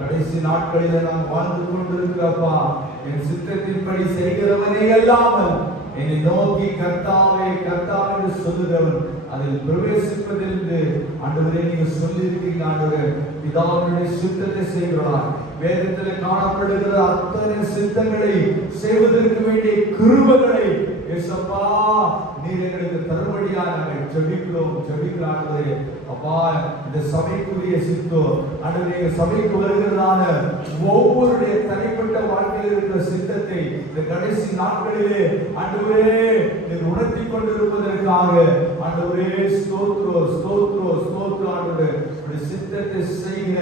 கடைசி நாட்களில் நாம் வாழ்ந்து கொண்டிருக்கிறப்பா, என் சித்தத்தின்படி செய்கிறவனே அல்லாமல் என்னை நோக்கி கர்த்தாவே கர்த்தாவே என்று சொல்லுகிறவன் அதில் பிரவேசிப்பதிலிருந்து ஆண்டவரே நீங்க சொல்லியிருக்கீங்க. ஆண்டவரே பிதாவுடைய சித்தத்தை செய்கிறார். வேதத்தில் காணப்படுகிற அத்தனை சித்தங்களை செய்வதற்கு வேண்டிய கிருபைகளை ஏசப்பா நீர் எங்களுக்கு தரும்படியா நாங்கள் ஜெபிக்கிறோம் ஜெபிக்கிறாங்களே. அப்பா இந்த சபைக்குரிய சித்தம் ஆண்டவரே சபைக்கு வருகிறதான ஒவ்வொருடைய தனிப்பட்ட வாழ்க்கையில் இருக்கிற சித்தத்தை இந்த கடைசி நாட்களிலே ஆண்டவரே நீர் உணர்த்தி கொண்டிருப்பதற்காக ஆண்டவரே ஸ்தோத்ரம் ஸ்தோத்ரம் ஸ்தோத்ரம். ஆண்டவரே உடைய சித்தத்தை செய்கிற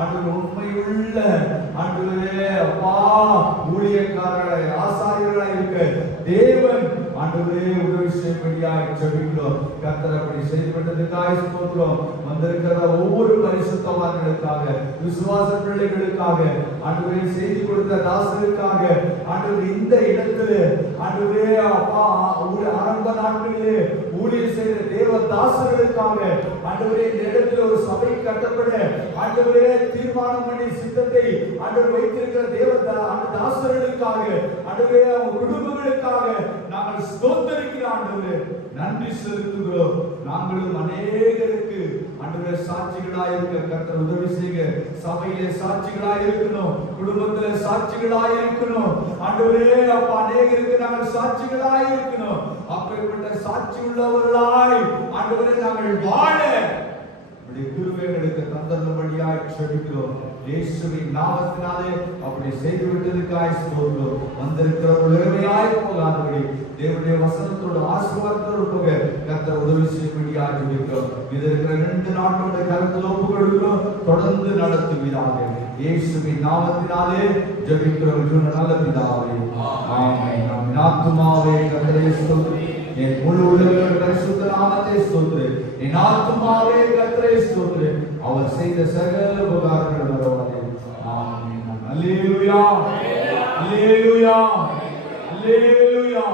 ஆண்டவரே உண்மையுள்ள ஆண்டவரே அப்பா ஊழியக்காரர்களாய் ஆசாரியர்களாய் இருக்க தேவன் ஆண்டவரே உதவி செய்யும்படியாய் ஜெபிக்கிறோம். கர்த்தர் அப்படி செய்யப்பட்டதுக்காய் ஸ்தோத்திரம். வந்திருக்கிற ஒவ்வொரு பரிசுத்தவான்களுக்காக விசுவாச பிள்ளைகளுக்காக ஆண்டவரே செய்தி கொடுத்த தாசர்களுக்காக ஆண்டவரே இந்த இடத்திலே ஆண்டவரே அப்பா ஆரம்ப நாட்களிலே ஊழியர் செய்த தேவ தாசர்களுக்காக ஆண்டவரே இந்த இடத்துல ஒரு சபை கட்டப்பட ஆண்டவரே தீர்மானம் பண்ணி சித்தத்தை ஆண்டவர் வைத்திருக்கிற தேவ தாசர்களுக்காக ஆண்டவரே அவங்க குடும்பங்களுக்காக நாங்கள் ஸ்தோத்திரிக்கிறோம். ஆண்டவரே நன்றி செலுத்துகிறோம். நாங்களும் அநேகருக்கு ஆண்டவரே சாட்சிகளாய் இருக்க கர்த்தர் உதவி செய்ய. சபையிலே சாட்சிகளாய் இருக்கணும், குடும்பத்திலே சாட்சிகளாய் இருக்கணும். ஆண்டவரே அப்பா அநேகருக்கு நாங்கள் சாட்சிகளாய் இருக்கணும். அப்படிப்பட்ட சாட்சி உள்ளவர்களாய் ஆண்டவரே நாங்கள் வாழ கிருபைகளுக்கு தந்தரும்படியாய் ஜெபிக்கிறோம். இயேசுவின் நாமத்தினாலே அப்படி செய்து விட்டதுக்காய் ஸ்தோத்திரம். வந்திருக்கிற உலகமையாய் போகாதபடி தேவனுடைய வசனத்தோடு ஆசீர்வாதத்தோடு போக கர்த்தர் உதவி செய்யும்படியாய் ஜெபிக்கிறோம். இது இருக்கிற 2 நாட்களோட கருத்தில் ஒப்பு கொடுக்கிறோம். தொடர்ந்து நடத்துவீராக. இயேசுவின் நாமத்தினாலே ஜெபிக்கிறோம் நல்ல பிதாவே, ஆமென். ஆமென். ஆத்துமாவே கர்த்தரை ஸ்தோத்திரி, என் முழு உள்ளத்தின் பரிசுத்த நாமத்தை ஸ்தோத்திரி. என் ஆத்துமாவே கர்த்தரை ஸ்தோத்திரி, அவர் செய்த சகல உபகாரங்கள் மறவாதே. ஆமென். அல்லேலூயா அல்லேலூயா அல்லேலூயா.